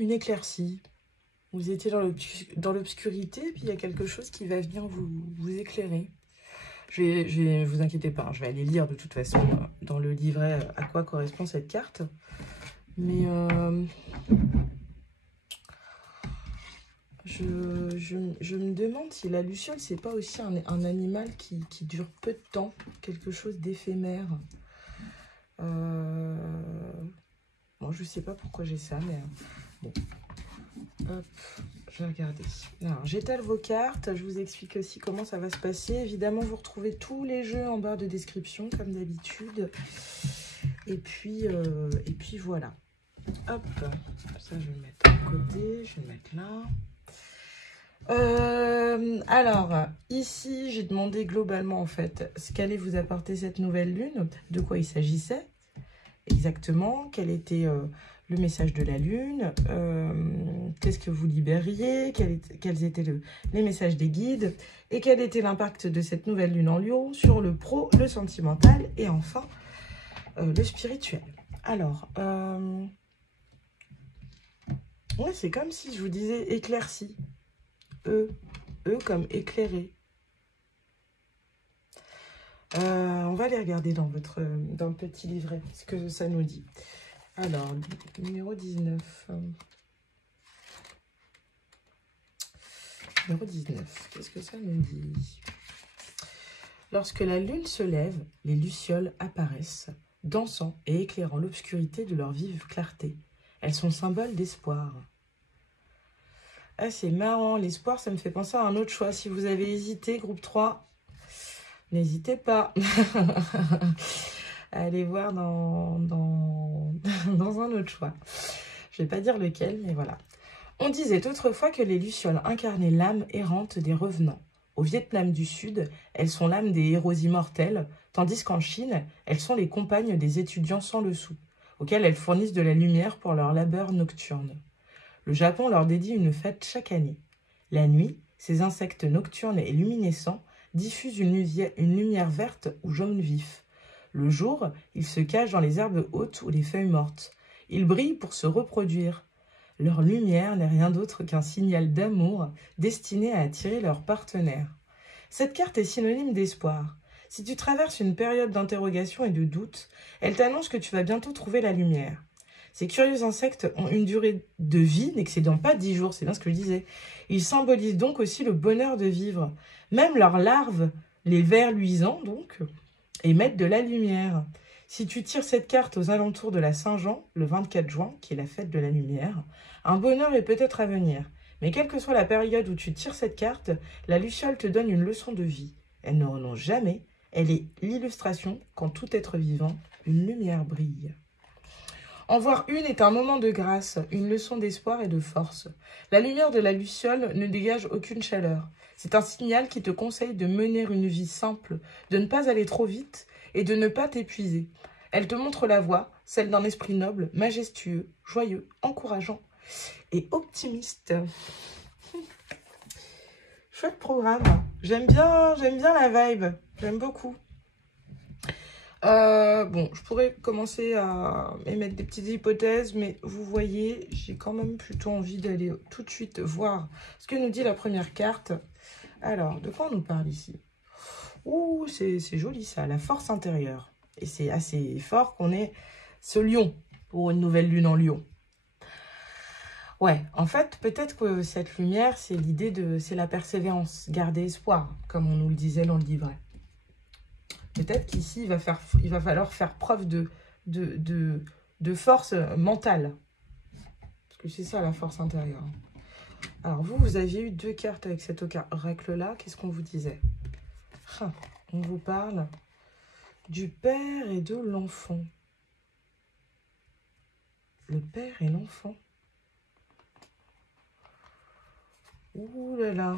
une éclaircie. Vous étiez dans l'obscurité, puis il y a quelque chose qui va venir vous éclairer. Vous inquiétez pas, je vais aller lire de toute façon dans le livret à quoi correspond cette carte. Mais je me demande si la luciole, c'est pas aussi un animal qui dure peu de temps, quelque chose d'éphémère. Bon, je sais pas pourquoi j'ai ça, mais bon. Hop, je vais regarder. Alors, j'étale vos cartes. Je vous explique aussi comment ça va se passer. Évidemment, vous retrouvez tous les jeux en barre de description, comme d'habitude. Et puis voilà. Hop, ça, je vais le mettre de côté. Je vais le mettre là. Alors, ici, j'ai demandé globalement, en fait, ce qu'allait vous apporter cette nouvelle lune, de quoi il s'agissait exactement, quel était le message de la lune, qu'est-ce que vous libériez, quels étaient les messages des guides, et quel était l'impact de cette nouvelle lune en Lion sur le pro, le sentimental, et enfin, le spirituel. Alors, ouais, c'est comme si je vous disais éclairci. E comme éclairé. On va aller regarder dans le petit livret ce que ça nous dit. Alors, numéro 19. Numéro 19, qu'est-ce que ça nous dit? Lorsque la lune se lève, les lucioles apparaissent, dansant et éclairant l'obscurité de leur vive clarté. Elles sont symboles d'espoir. Ah, c'est marrant, l'espoir, ça me fait penser à un autre choix. Si vous avez hésité, groupe 3, n'hésitez pas. Allez voir dans un autre choix. Je ne vais pas dire lequel, mais voilà. On disait autrefois que les lucioles incarnaient l'âme errante des revenants. Au Vietnam du Sud, elles sont l'âme des héros immortels, tandis qu'en Chine, elles sont les compagnes des étudiants sans le sou, auxquels elles fournissent de la lumière pour leur labeur nocturne. Le Japon leur dédie une fête chaque année. La nuit, ces insectes nocturnes et luminescents diffusent une lumière verte ou jaune vif. Le jour, ils se cachent dans les herbes hautes ou les feuilles mortes. Ils brillent pour se reproduire. Leur lumière n'est rien d'autre qu'un signal d'amour destiné à attirer leur partenaire. Cette carte est synonyme d'espoir. Si tu traverses une période d'interrogation et de doute, elle t'annonce que tu vas bientôt trouver la lumière. Ces curieux insectes ont une durée de vie n'excédant pas 10 jours, c'est bien ce que je disais. Ils symbolisent donc aussi le bonheur de vivre. Même leurs larves, les vers luisants donc, émettent de la lumière. Si tu tires cette carte aux alentours de la Saint-Jean, le 24 juin, qui est la fête de la lumière, un bonheur est peut-être à venir. Mais quelle que soit la période où tu tires cette carte, la luciole te donne une leçon de vie. Elle ne renonce jamais. Elle est l'illustration qu'en tout être vivant, une lumière brille. En voir une est un moment de grâce, une leçon d'espoir et de force. La lumière de la luciole ne dégage aucune chaleur. C'est un signal qui te conseille de mener une vie simple, de ne pas aller trop vite et de ne pas t'épuiser. Elle te montre la voie, celle d'un esprit noble, majestueux, joyeux, encourageant et optimiste. Chouette programme. J'aime bien la vibe. J'aime beaucoup. Bon, je pourrais commencer à émettre des petites hypothèses, mais vous voyez, j'ai quand même plutôt envie d'aller tout de suite voir ce que nous dit la première carte. Alors, de quoi on nous parle ici? Ouh, c'est joli ça, la force intérieure. Et c'est assez fort qu'on ait ce lion pour une nouvelle lune en lion. Ouais, en fait, peut-être que cette lumière, c'est l'idée de... c'est la persévérance, garder espoir, comme on nous le disait dans le livret. Peut-être qu'ici, il va falloir faire preuve de force mentale. Parce que c'est ça, la force intérieure. Alors, vous aviez eu 2 cartes avec cet oracle-là. Qu'est-ce qu'on vous disait? On vous parle du père et de l'enfant. Le père et l'enfant. Ouh là là.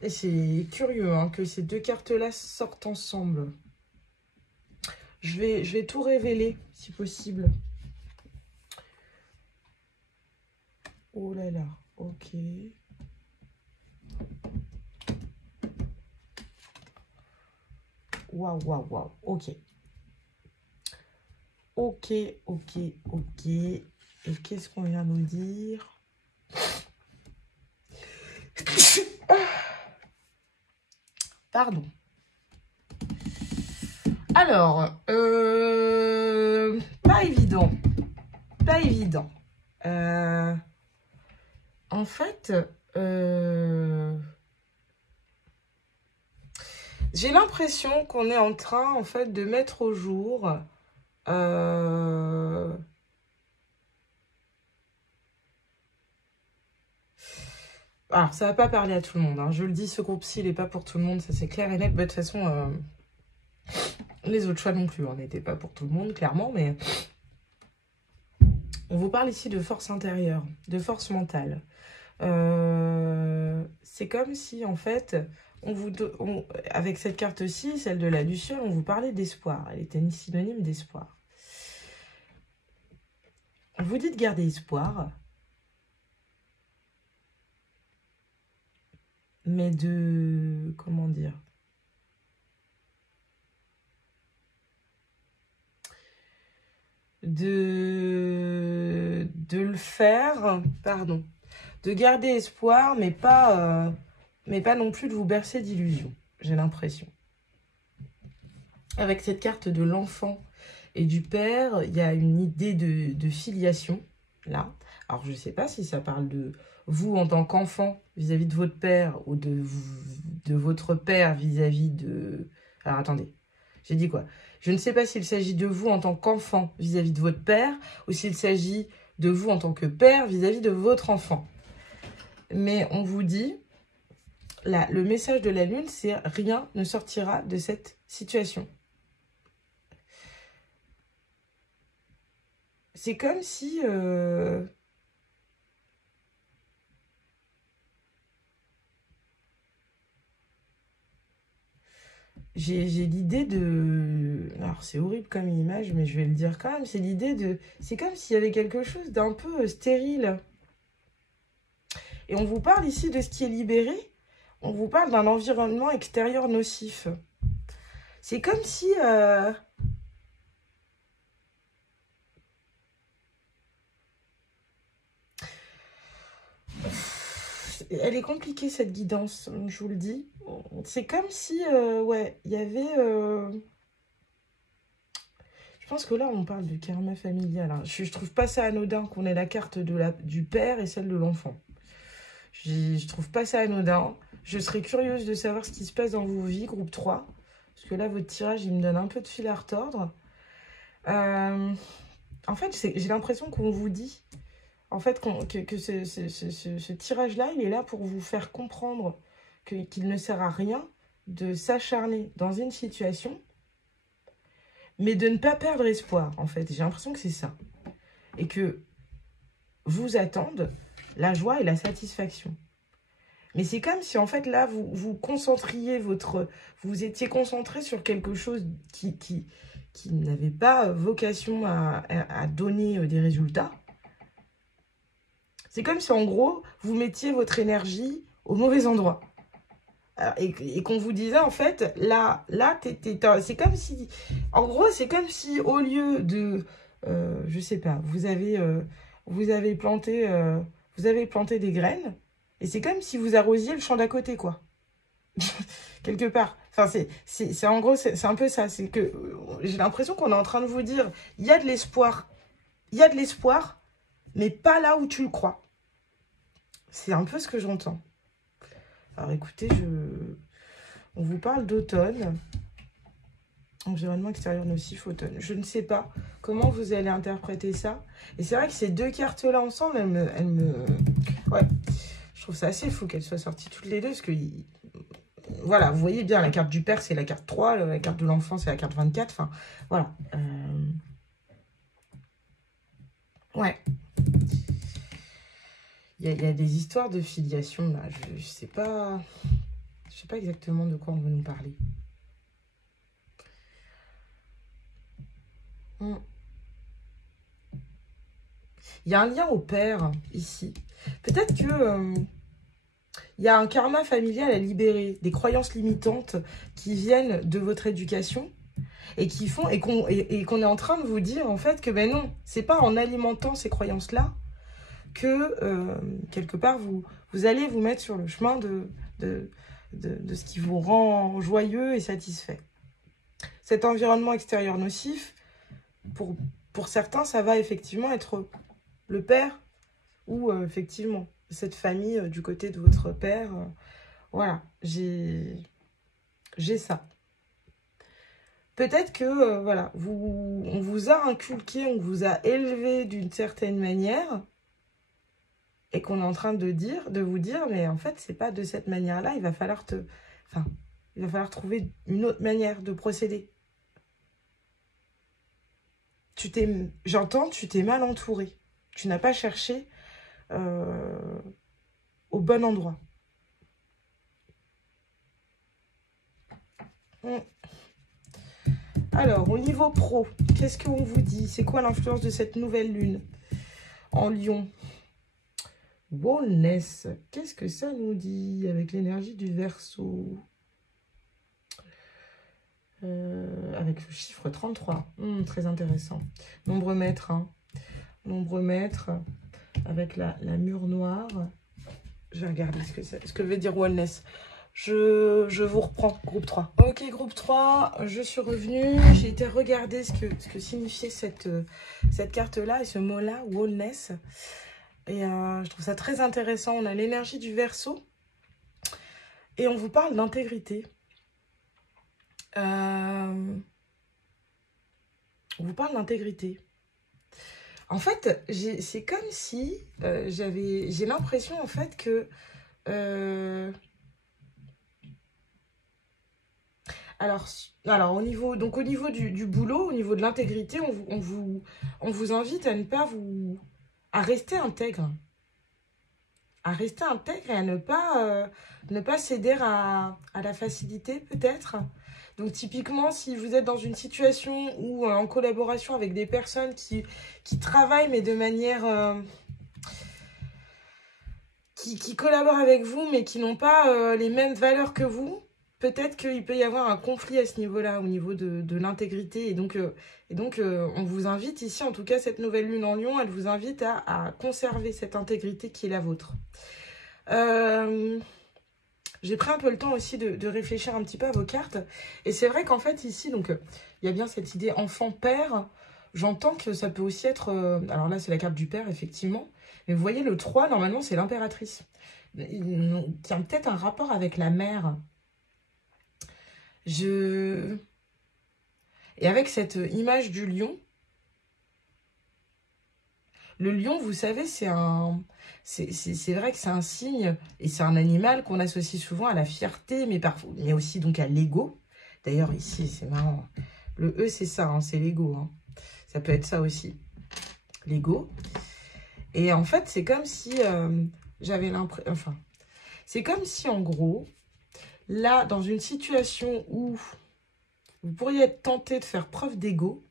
Et c'est curieux hein, que ces 2 cartes-là sortent ensemble. Je vais tout révéler, si possible. Oh là là, ok. Waouh, waouh, waouh, ok. Ok, ok, ok. Et qu'est-ce qu'on vient nous dire? Pardon. Alors, pas évident. Pas évident. En fait, j'ai l'impression qu'on est en train, en fait, de mettre au jour... Alors, ça va pas parler à tout le monde. Hein. Je le dis, ce groupe-ci, il n'est pas pour tout le monde. Ça, c'est clair et net. Bah, de toute façon, les autres choix non plus. On n'était pas pour tout le monde, clairement. Mais on vous parle ici de force intérieure, de force mentale. C'est comme si, en fait, avec cette carte-ci, celle de la Luciole, on vous parlait d'espoir. Elle était une synonyme d'espoir. On vous dit de garder espoir. Mais de... comment dire? De le faire, pardon, de garder espoir, mais pas non plus de vous bercer d'illusions, j'ai l'impression. Avec cette carte de l'enfant et du père, il y a une idée de filiation, là. Alors, je ne sais pas si ça parle de vous en tant qu'enfant vis-à-vis de votre père ou de votre père vis-à-vis de... Alors, attendez, j'ai dit quoi? Je ne sais pas s'il s'agit de vous en tant qu'enfant vis-à-vis de votre père ou s'il s'agit de vous en tant que père vis-à-vis de votre enfant. Mais on vous dit, là, le message de la lune, c'est rien ne sortira de cette situation. C'est comme si... j'ai l'idée de... Alors, c'est horrible comme image, mais je vais le dire quand même. C'est l'idée de... C'est comme s'il y avait quelque chose d'un peu stérile. Et on vous parle ici de ce qui est libéré. On vous parle d'un environnement extérieur nocif. C'est comme si... Elle est compliquée, cette guidance, je vous le dis. C'est comme si, ouais, il y avait... Je pense que là, on parle du karma familial. Hein. Je trouve pas ça anodin qu'on ait la carte du père et celle de l'enfant. Je trouve pas ça anodin. Je serais curieuse de savoir ce qui se passe dans vos vies, groupe 3. Parce que là, votre tirage, il me donne un peu de fil à retordre. En fait, j'ai l'impression qu'on vous dit... En fait, que ce tirage-là, il est là pour vous faire comprendre qu'il ne sert à rien de s'acharner dans une situation, mais de ne pas perdre espoir, en fait. J'ai l'impression que c'est ça. Et que vous attendent la joie et la satisfaction. Mais c'est comme si, en fait, là, vous concentriez vous étiez concentré sur quelque chose qui n'avait pas vocation à donner des résultats. C'est comme si, en gros, vous mettiez votre énergie au mauvais endroit. Et qu'on vous disait, en fait, là c'est comme si, en gros, c'est comme si au lieu de, je sais pas, vous avez planté des graines, et c'est comme si vous arrosiez le champ d'à côté, quoi. Quelque part. Enfin, en gros, c'est un peu ça. C'est que j'ai l'impression qu'on est en train de vous dire, il y a de l'espoir. Il y a de l'espoir, mais pas là où tu le crois. C'est un peu ce que j'entends. Alors écoutez, on vous parle d'automne. Environnement extérieur nocif, automne. Je ne sais pas comment vous allez interpréter ça. Et c'est vrai que ces deux cartes-là ensemble, ouais, je trouve ça assez fou qu'elles soient sorties toutes les deux. Parce que, voilà, vous voyez bien, la carte du père, c'est la carte 3. La carte de l'enfant, c'est la carte 24. Enfin, voilà. Ouais. Il y a des histoires de filiation, là. Je sais pas exactement de quoi on veut nous parler. Il y a un lien au père, ici. Peut-être que il y a un karma familial à libérer, des croyances limitantes qui viennent de votre éducation et qui font et qu'on est en train de vous dire, en fait, que ben non, c'est pas en alimentant ces croyances-là que, quelque part, vous allez vous mettre sur le chemin de ce qui vous rend joyeux et satisfait. Cet environnement extérieur nocif, pour certains, ça va effectivement être le père ou effectivement cette famille du côté de votre père. Voilà, j'ai ça. Peut-être que, voilà, on vous a inculqué, on vous a élevé d'une certaine manière et qu'on est en train de vous dire, mais en fait, c'est pas de cette manière-là, il va falloir trouver une autre manière de procéder. J'entends, tu t'es mal entouré. Tu n'as pas cherché au bon endroit. Alors, au niveau pro, qu'est-ce qu'on vous dit? C'est quoi l'influence de cette nouvelle lune en Lion? Wellness, qu'est-ce que ça nous dit avec l'énergie du Verseau? Avec le chiffre 33, très intéressant. Nombre maître, hein. Nombre maître, avec la mur noire. Je vais regarder ce que veut dire wellness. Je vous reprends, groupe 3. Ok, groupe 3, je suis revenue. J'ai été regarder ce que signifiait cette carte-là et ce mot-là, wellness. Et je trouve ça très intéressant. On a l'énergie du Verseau. Et on vous parle d'intégrité. On vous parle d'intégrité. En fait, c'est comme si j'ai l'impression en fait que alors au niveau du boulot, au niveau de l'intégrité, on vous invite à ne pas à rester intègre. À rester intègre et à ne pas céder à la facilité peut-être. Donc typiquement, si vous êtes dans une situation où en collaboration avec des personnes qui travaillent mais de manière... qui collaborent avec vous mais qui n'ont pas les mêmes valeurs que vous, peut-être qu'il peut y avoir un conflit à ce niveau-là, au niveau de l'intégrité. Et donc, on vous invite ici, en tout cas cette nouvelle lune en Lion, elle vous invite à conserver cette intégrité qui est la vôtre. J'ai pris un peu le temps aussi de réfléchir un petit peu à vos cartes. Et c'est vrai qu'en fait, ici, donc, il y a bien cette idée enfant-père. J'entends que ça peut aussi être... alors là, c'est la carte du père, effectivement. Mais vous voyez, le 3, normalement, c'est l'impératrice. Qui a peut-être un rapport avec la mère. Et avec cette image du lion, le lion, vous savez, c'est vrai que c'est un signe et c'est un animal qu'on associe souvent à la fierté, mais aussi donc à l'ego. D'ailleurs, ici, c'est marrant. Le E, c'est ça, hein, c'est l'ego. Hein. Ça peut être ça aussi, l'ego. Et en fait, c'est comme si j'avais l'impression... Enfin, c'est comme si, en gros, là, dans une situation où vous pourriez être tenté de faire preuve d'ego,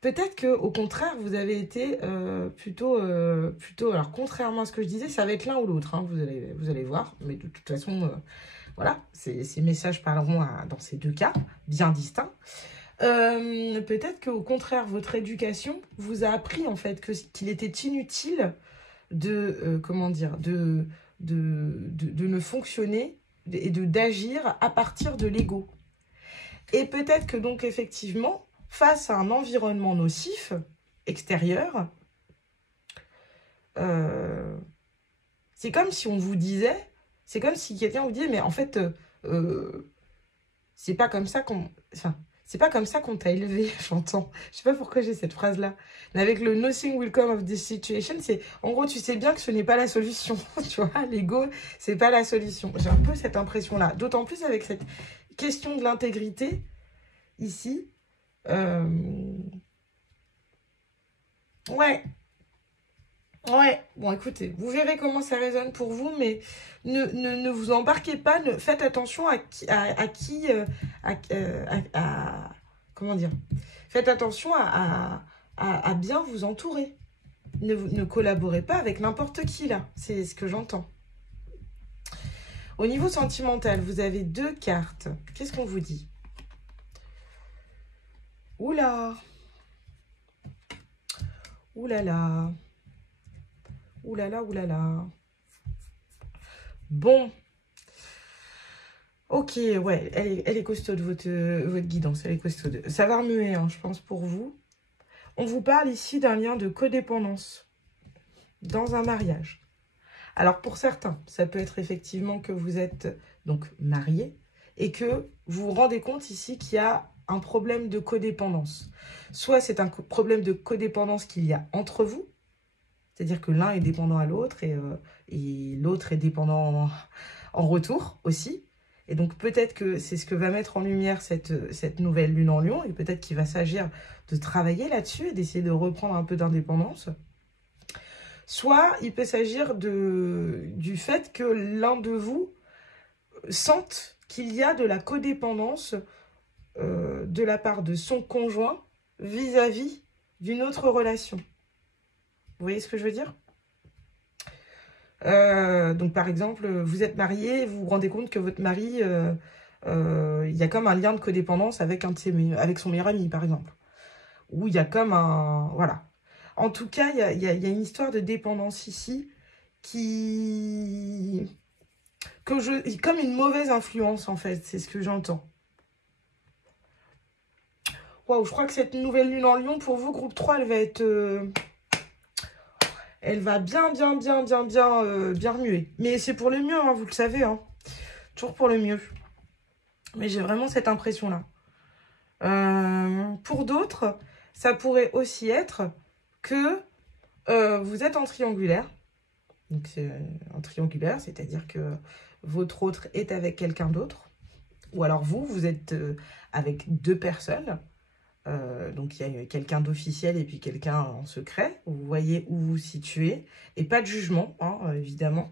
peut-être que au contraire, vous avez été plutôt... Alors, contrairement à ce que je disais, ça va être l'un ou l'autre, hein, vous allez voir. Mais de toute façon, voilà, ces messages parleront dans ces deux cas, bien distincts. Peut-être qu'au contraire, votre éducation vous a appris, en fait, qu'il était inutile de, comment dire, de ne fonctionner et d'agir à partir de l'ego. Et peut-être que donc, effectivement, face à un environnement nocif, extérieur, c'est comme si on vous disait, c'est comme si quelqu'un vous disait, mais en fait, c'est pas comme ça qu'on... Enfin, c'est pas comme ça qu'on t'a élevé, j'entends. Je sais pas pourquoi j'ai cette phrase-là. Mais avec le nothing will come of this situation, c'est... En gros, tu sais bien que ce n'est pas la solution. Tu vois, l'ego, c'est pas la solution. J'ai un peu cette impression-là. D'autant plus avec cette question de l'intégrité, ici. Ouais. Ouais. Bon, écoutez, vous verrez comment ça résonne pour vous, mais ne vous embarquez pas. Faites attention à qui... comment dire? Faites attention à bien vous entourer. Ne collaborez pas avec n'importe qui, là. C'est ce que j'entends. Au niveau sentimental, vous avez 2 cartes. Qu'est-ce qu'on vous dit? Oula! Oulala! Oulala, oulala! Bon. Ok, ouais, elle est costaude, votre guidance. Elle est costaude. Ça va remuer, hein, je pense, pour vous. On vous parle ici d'un lien de codépendance dans un mariage. Alors, pour certains, ça peut être effectivement que vous êtes donc marié et que vous vous rendez compte ici qu'il y a un problème de codépendance. Soit c'est un problème de codépendance qu'il y a entre vous, c'est-à-dire que l'un est dépendant à l'autre et l'autre est dépendant en retour aussi. Et donc peut-être que c'est ce que va mettre en lumière cette nouvelle lune en Lion et peut-être qu'il va s'agir de travailler là-dessus et d'essayer de reprendre un peu d'indépendance. Soit il peut s'agir du fait que l'un de vous sente qu'il y a de la codépendance de la part de son conjoint vis-à-vis d'une autre relation. Vous voyez ce que je veux dire? Donc par exemple, vous êtes marié, vous vous rendez compte que votre mari, il y a comme un lien de codépendance avec avec son meilleur ami, par exemple. Ou il y a comme un... Voilà. En tout cas, il y a une histoire de dépendance ici comme une mauvaise influence, en fait. C'est ce que j'entends. Waouh, je crois que cette nouvelle lune en Lion, pour vous, groupe 3, elle va être... elle va bien remuer. Mais c'est pour le mieux, hein, vous le savez. Hein. Toujours pour le mieux. Mais j'ai vraiment cette impression-là. Pour d'autres, ça pourrait aussi être que vous êtes en triangulaire. Donc c'est en triangulaire, c'est-à-dire que votre autre est avec quelqu'un d'autre. Ou alors vous êtes avec 2 personnes. Donc il y a quelqu'un d'officiel et puis quelqu'un en secret. Vous voyez où vous vous situez. Et pas de jugement, hein, évidemment.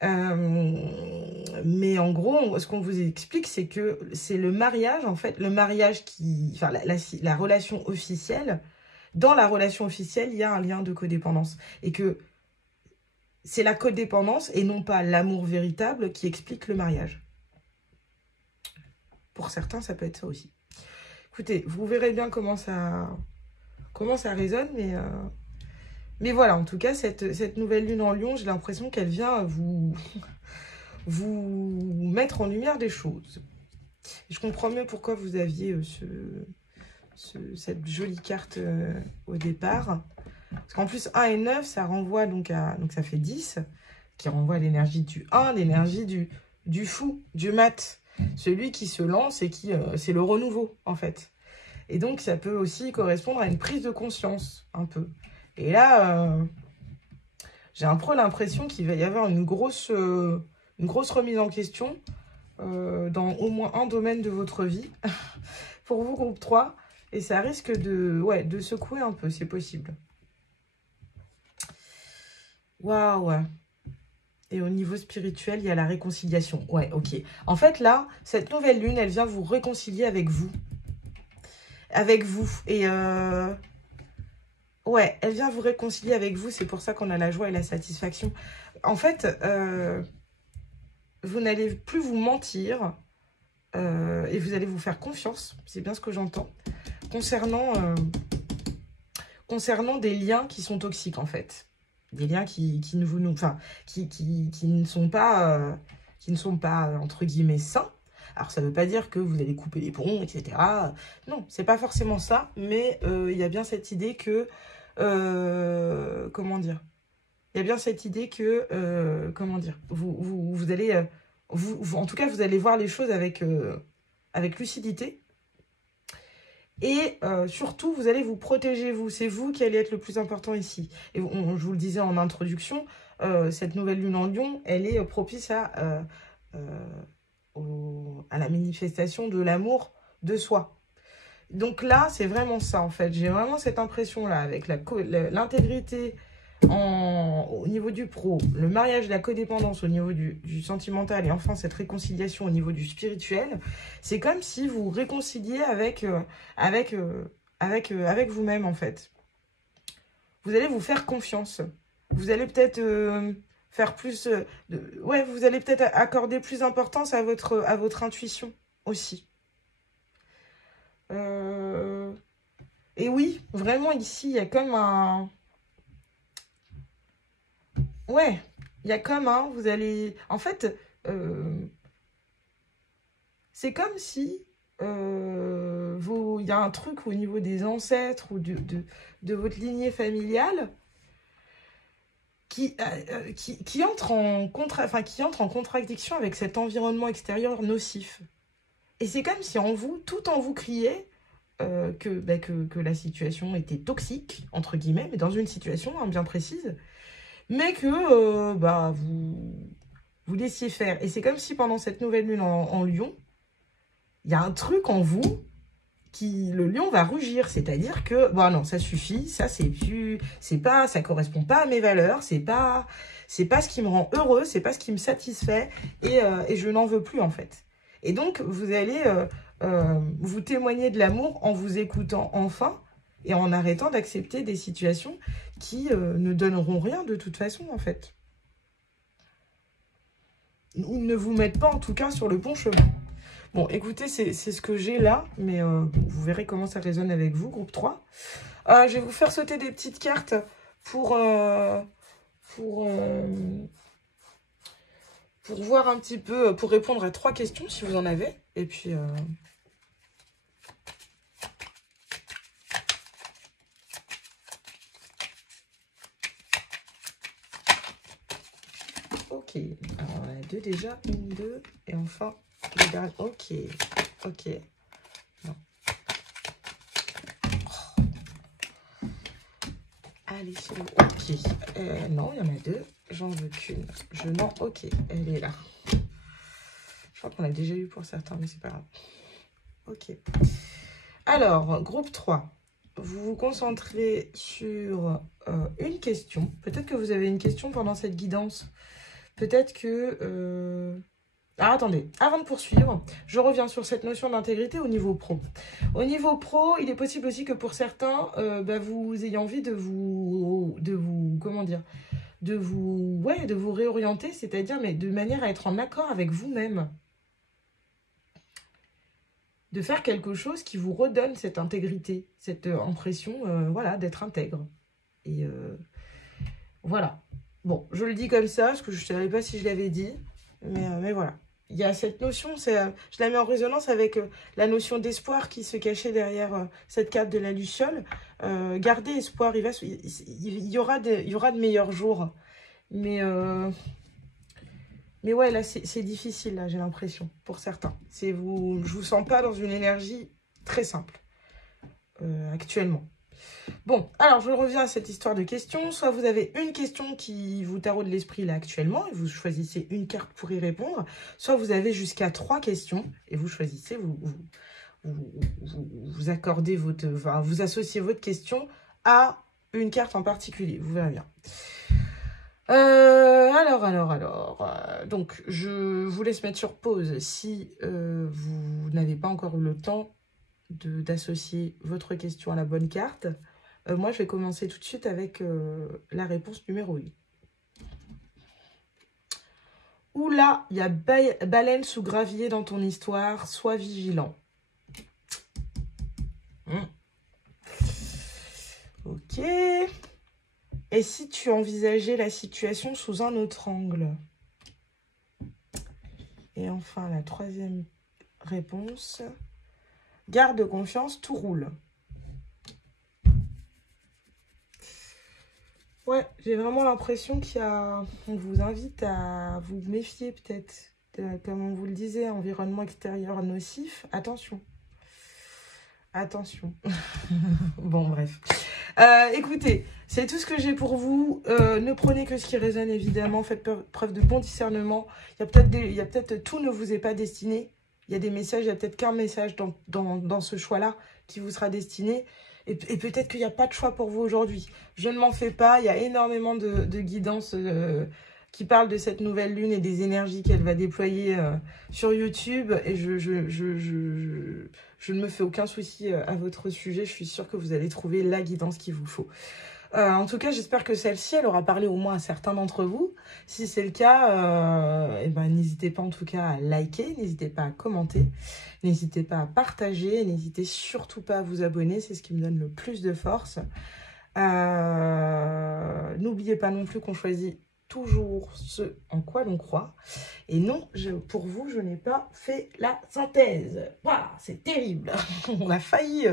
Mais en gros, ce qu'on vous explique, c'est que c'est le mariage, en fait, le mariage qui... Enfin, la relation officielle. Dans la relation officielle, il y a un lien de codépendance. Et que c'est la codépendance et non pas l'amour véritable qui explique le mariage. Pour certains, ça peut être ça aussi. Écoutez, vous verrez bien comment ça résonne, mais voilà, en tout cas, cette nouvelle lune en Lion, j'ai l'impression qu'elle vient vous mettre en lumière des choses. Et je comprends mieux pourquoi vous aviez cette jolie carte au départ. Parce qu'en plus, 1 et 9, ça renvoie donc ça fait 10, qui renvoie à l'énergie du 1, l'énergie du fou, du mat. Celui qui se lance et qui c'est le renouveau, en fait. Et donc, ça peut aussi correspondre à une prise de conscience, un peu. Et là, j'ai un peu l'impression qu'il va y avoir une grosse remise en question dans au moins un domaine de votre vie, pour vous, groupe 3. Et ça risque de secouer un peu, c'est possible. Waouh! Et au niveau spirituel, il y a la réconciliation. Ouais, ok. En fait, là, cette nouvelle lune, elle vient vous réconcilier avec vous. avec vous. Et ouais, elle vient vous réconcilier avec vous. C'est pour ça qu'on a la joie et la satisfaction. En fait, vous n'allez plus vous mentir et vous allez vous faire confiance. C'est bien ce que j'entends. Concernant des liens qui sont toxiques, en fait. Des liens qui ne vous... Enfin, qui ne sont pas... entre guillemets, sains. Alors, ça ne veut pas dire que vous allez couper les ponts, etc. Non, c'est pas forcément ça. Mais il y a bien cette idée que... comment dire? Il y a bien cette idée que... comment dire? Vous allez... en tout cas, vous allez voir les choses avec lucidité. Et surtout, vous allez vous protéger, vous. C'est vous qui allez être le plus important ici. Et je vous le disais en introduction, cette nouvelle lune en Lion, elle est propice à la manifestation de l'amour de soi. Donc là, c'est vraiment ça, en fait. J'ai vraiment cette impression-là, avec l'intégrité au niveau du pro, le mariage, la codépendance au niveau du sentimental, et enfin cette réconciliation au niveau du spirituel. C'est comme si vous réconciliez avec vous-même, en fait. Vous allez vous faire confiance. Vous allez peut-être faire plus... ouais, vous allez peut-être accorder plus d'importance à votre intuition aussi. Et oui, vraiment ici, il y a comme un... Ouais, il y a comme un... Vous allez... En fait, c'est comme si... il y a un truc au niveau des ancêtres ou de votre lignée familiale qui entre qui entre en contradiction avec cet environnement extérieur nocif. Et c'est comme si tout en vous criait que la situation était toxique, entre guillemets, mais dans une situation bien précise, mais que vous laissiez faire. Et c'est comme si pendant cette nouvelle lune en Lion, il y a un truc en vous le lion va rugir, c'est-à-dire que bon non, ça suffit, ça ça correspond pas à mes valeurs, c'est pas ce qui me rend heureux, c'est pas ce qui me satisfait, et je n'en veux plus, en fait. Et donc vous allez vous témoigner de l'amour en vous écoutant enfin et en arrêtant d'accepter des situations qui ne donneront rien de toute façon, en fait, ou ne vous mettent pas en tout cas sur le bon chemin. Bon, écoutez, c'est ce que j'ai là, mais vous verrez comment ça résonne avec vous, groupe 3. Je vais vous faire sauter des petites cartes pour voir un petit peu, pour répondre à 3 questions, si vous en avez. Et puis... Ok, alors on a 2 déjà, 1, 2, et enfin... Ok, ok. Non. Oh. Allez, c'est bon. Ok. Non, il y en a 2. J'en veux qu'une. Non, ok, elle est là. Je crois qu'on a déjà eu pour certains, mais c'est pas grave. Ok. Alors, groupe 3. Vous vous concentrez sur une question. Peut-être que vous avez une question pendant cette guidance. Peut-être que... Alors, attendez, avant de poursuivre, je reviens sur cette notion d'intégrité au niveau pro. Au niveau pro, il est possible aussi que pour certains, vous ayez envie de vous réorienter, c'est-à-dire mais de manière à être en accord avec vous-même. De faire quelque chose qui vous redonne cette intégrité, cette impression d'être intègre. Et voilà. Bon, je le dis comme ça, parce que je ne savais pas si je l'avais dit, mais voilà. Il y a cette notion, je la mets en résonance avec la notion d'espoir qui se cachait derrière cette carte de la Luciole. Gardez espoir, il y aura de meilleurs jours. Mais ouais, là, c'est difficile, là, j'ai l'impression, pour certains. Je vous sens pas dans une énergie très simple, actuellement. Bon, alors je reviens à cette histoire de questions. Soit vous avez une question qui vous taraude l'esprit là actuellement, et vous choisissez une carte pour y répondre. Soit vous avez jusqu'à 3 questions, et vous choisissez, vous accordez vous associez votre question à une carte en particulier. Vous verrez bien. Donc, je vous laisse mettre sur pause si vous n'avez pas encore eu le temps d'associer votre question à la bonne carte. Moi, je vais commencer tout de suite avec la réponse numéro 1. Oula, il y a baleine sous gravier dans ton histoire, sois vigilant. Ok. Et si tu envisageais la situation sous un autre angle? Et enfin, la troisième réponse. Garde confiance, tout roule. Ouais, j'ai vraiment l'impression on vous invite à vous méfier peut-être. Comme on vous le disait, environnement extérieur nocif. Attention. Attention. Bon, bref. Écoutez, c'est tout ce que j'ai pour vous. Ne prenez que ce qui résonne, évidemment. Faites preuve de bon discernement. Il y a peut-être tout ne vous est pas destiné. Il y a des messages, il y a peut-être qu'un message dans ce choix-là qui vous sera destiné. Et peut-être qu'il n'y a pas de choix pour vous aujourd'hui. Je ne m'en fais pas. Il y a énormément de guidance qui parle de cette nouvelle lune et des énergies qu'elle va déployer sur YouTube. Et je ne me fais aucun souci à votre sujet. Je suis sûre que vous allez trouver la guidance qu'il vous faut. En tout cas, j'espère que celle-ci, elle aura parlé au moins à certains d'entre vous. Si c'est le cas, eh ben, n'hésitez pas en tout cas à liker, n'hésitez pas à commenter, n'hésitez pas à partager, n'hésitez surtout pas à vous abonner, c'est ce qui me donne le plus de force. N'oubliez pas non plus qu'on choisit toujours ce en quoi l'on croit. Et non, pour vous, je n'ai pas fait la synthèse. Voilà, c'est terrible. On a failli,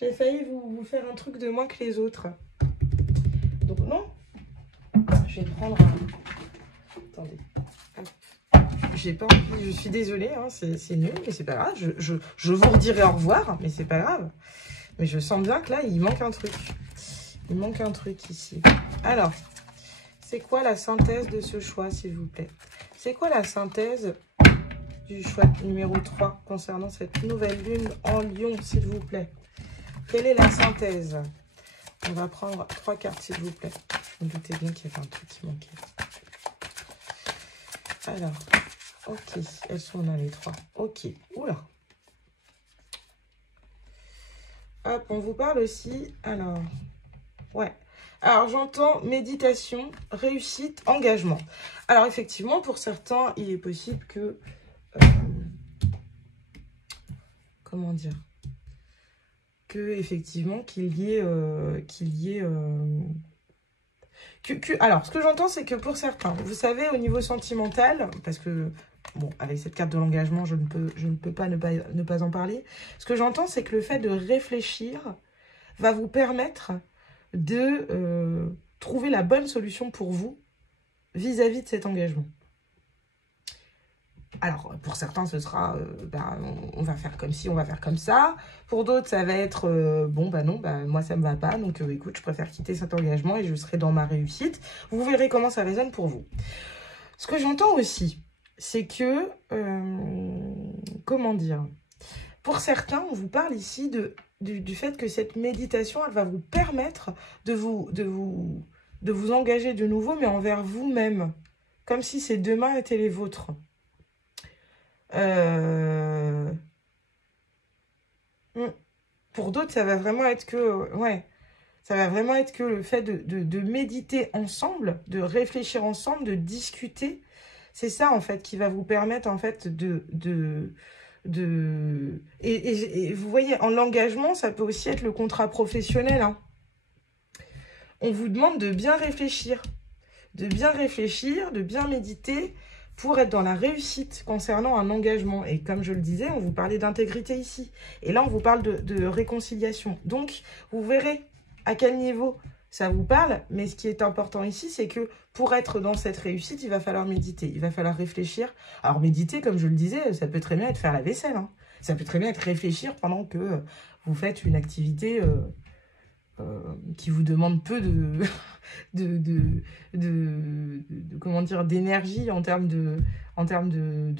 j'ai failli vous faire un truc de moins que les autres. Donc non, je vais prendre un... Attendez. J'ai pas envie, je suis désolée, hein, c'est nul, mais c'est pas grave. Je vous redirai au revoir, mais c'est pas grave. Mais je sens bien que là, il manque un truc. Il manque un truc ici. Alors, c'est quoi la synthèse de ce choix, s'il vous plaît? C'est quoi la synthèse du choix numéro 3 concernant cette nouvelle lune en Lion, s'il vous plaît? Quelle est la synthèse? On va prendre 3 cartes, s'il vous plaît. Je me doutais bien qu'il y avait un truc qui manquait. Alors, ok, elles sont là les 3. Ok, oula. Hop, on vous parle aussi, alors, ouais. Alors, j'entends méditation, réussite, engagement. Alors, effectivement, pour certains, il est possible que... comment dire? Effectivement, qu'il y ait... alors, ce que j'entends, c'est que pour certains, vous savez, au niveau sentimental, parce que, bon, avec cette carte de l'engagement, je ne peux pas ne pas en parler. Ce que j'entends, c'est que le fait de réfléchir va vous permettre de trouver la bonne solution pour vous vis-à-vis de cet engagement. Alors, pour certains, ce sera, on va faire comme ci, on va faire comme ça. Pour d'autres, ça va être, bon, non, moi, ça ne me va pas. Donc, écoute, je préfère quitter cet engagement et je serai dans ma réussite. Vous verrez comment ça résonne pour vous. Ce que j'entends aussi, c'est que, comment dire, pour certains, on vous parle ici du fait que cette méditation, elle va vous permettre de vous engager de nouveau, mais envers vous-même. Comme si ces deux mains étaient les vôtres. Pour d'autres, ça va vraiment être que... ouais, ça va vraiment être que le fait de méditer ensemble, de réfléchir ensemble, de discuter. C'est ça, en fait, qui va vous permettre, en fait, et vous voyez, en l'engagement, ça peut aussi être le contrat professionnel. Hein. On vous demande de bien réfléchir, de bien méditer pour être dans la réussite concernant un engagement. Et comme je le disais, on vous parlait d'intégrité ici. Et là, on vous parle de réconciliation. Donc, vous verrez à quel niveau ça vous parle. Mais ce qui est important ici, c'est que pour être dans cette réussite, il va falloir méditer. Il va falloir réfléchir. Alors, méditer, comme je le disais, ça peut très bien être faire la vaisselle. Hein. Ça peut très bien être réfléchir pendant que vous faites une activité... qui vous demande peu comment dire, d'énergie en termes de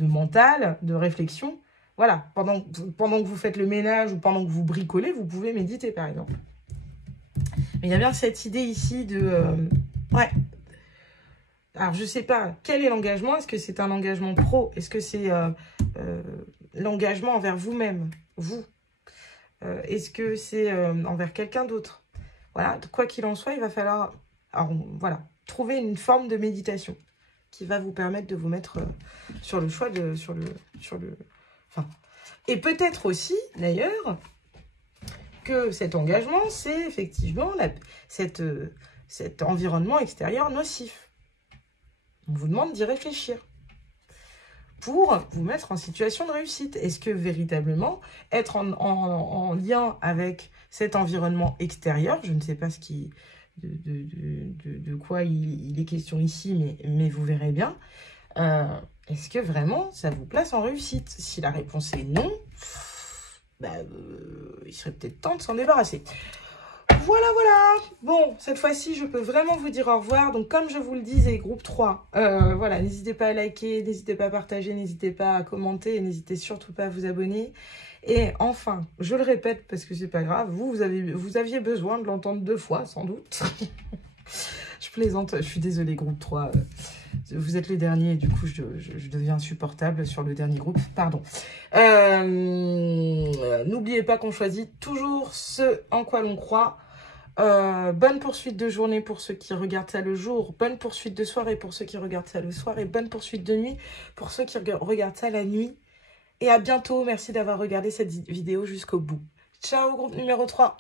mental, de réflexion. Voilà, pendant que vous faites le ménage ou pendant que vous bricolez, vous pouvez méditer, par exemple. Mais il y a bien cette idée ici de... ouais. Alors, je ne sais pas, quel est l'engagement? Est-ce que c'est un engagement pro? Est-ce que c'est l'engagement envers vous-même? Vous Est-ce que c'est envers quelqu'un d'autre? Voilà, quoi qu'il en soit, il va falloir voilà, trouver une forme de méditation qui va vous permettre de vous mettre sur le choix de... Enfin, et peut-être aussi, d'ailleurs, que cet engagement, c'est effectivement cet environnement extérieur nocif. On vous demande d'y réfléchir pour vous mettre en situation de réussite. Est-ce que véritablement être en lien avec cet environnement extérieur, je ne sais pas de quoi il est question ici, mais vous verrez bien, est-ce que vraiment ça vous place en réussite? Si la réponse est non, il serait peut-être temps de s'en débarrasser. Voilà, voilà. Bon, cette fois-ci, je peux vraiment vous dire au revoir. Donc, comme je vous le disais, groupe 3, voilà, n'hésitez pas à liker, n'hésitez pas à partager, n'hésitez pas à commenter, et n'hésitez surtout pas à vous abonner. Et enfin, je le répète parce que c'est pas grave, vous aviez besoin de l'entendre 2 fois, sans doute. Je plaisante, je suis désolée, groupe 3. Vous êtes les derniers, et du coup, je deviens insupportable sur le dernier groupe. Pardon. N'oubliez pas qu'on choisit toujours ce en quoi l'on croit. Bonne poursuite de journée pour ceux qui regardent ça le jour. Bonne poursuite de soirée pour ceux qui regardent ça le soir. Et bonne poursuite de nuit pour ceux qui regardent ça la nuit. Et à bientôt. Merci d'avoir regardé cette vidéo jusqu'au bout. Ciao, groupe numéro 3.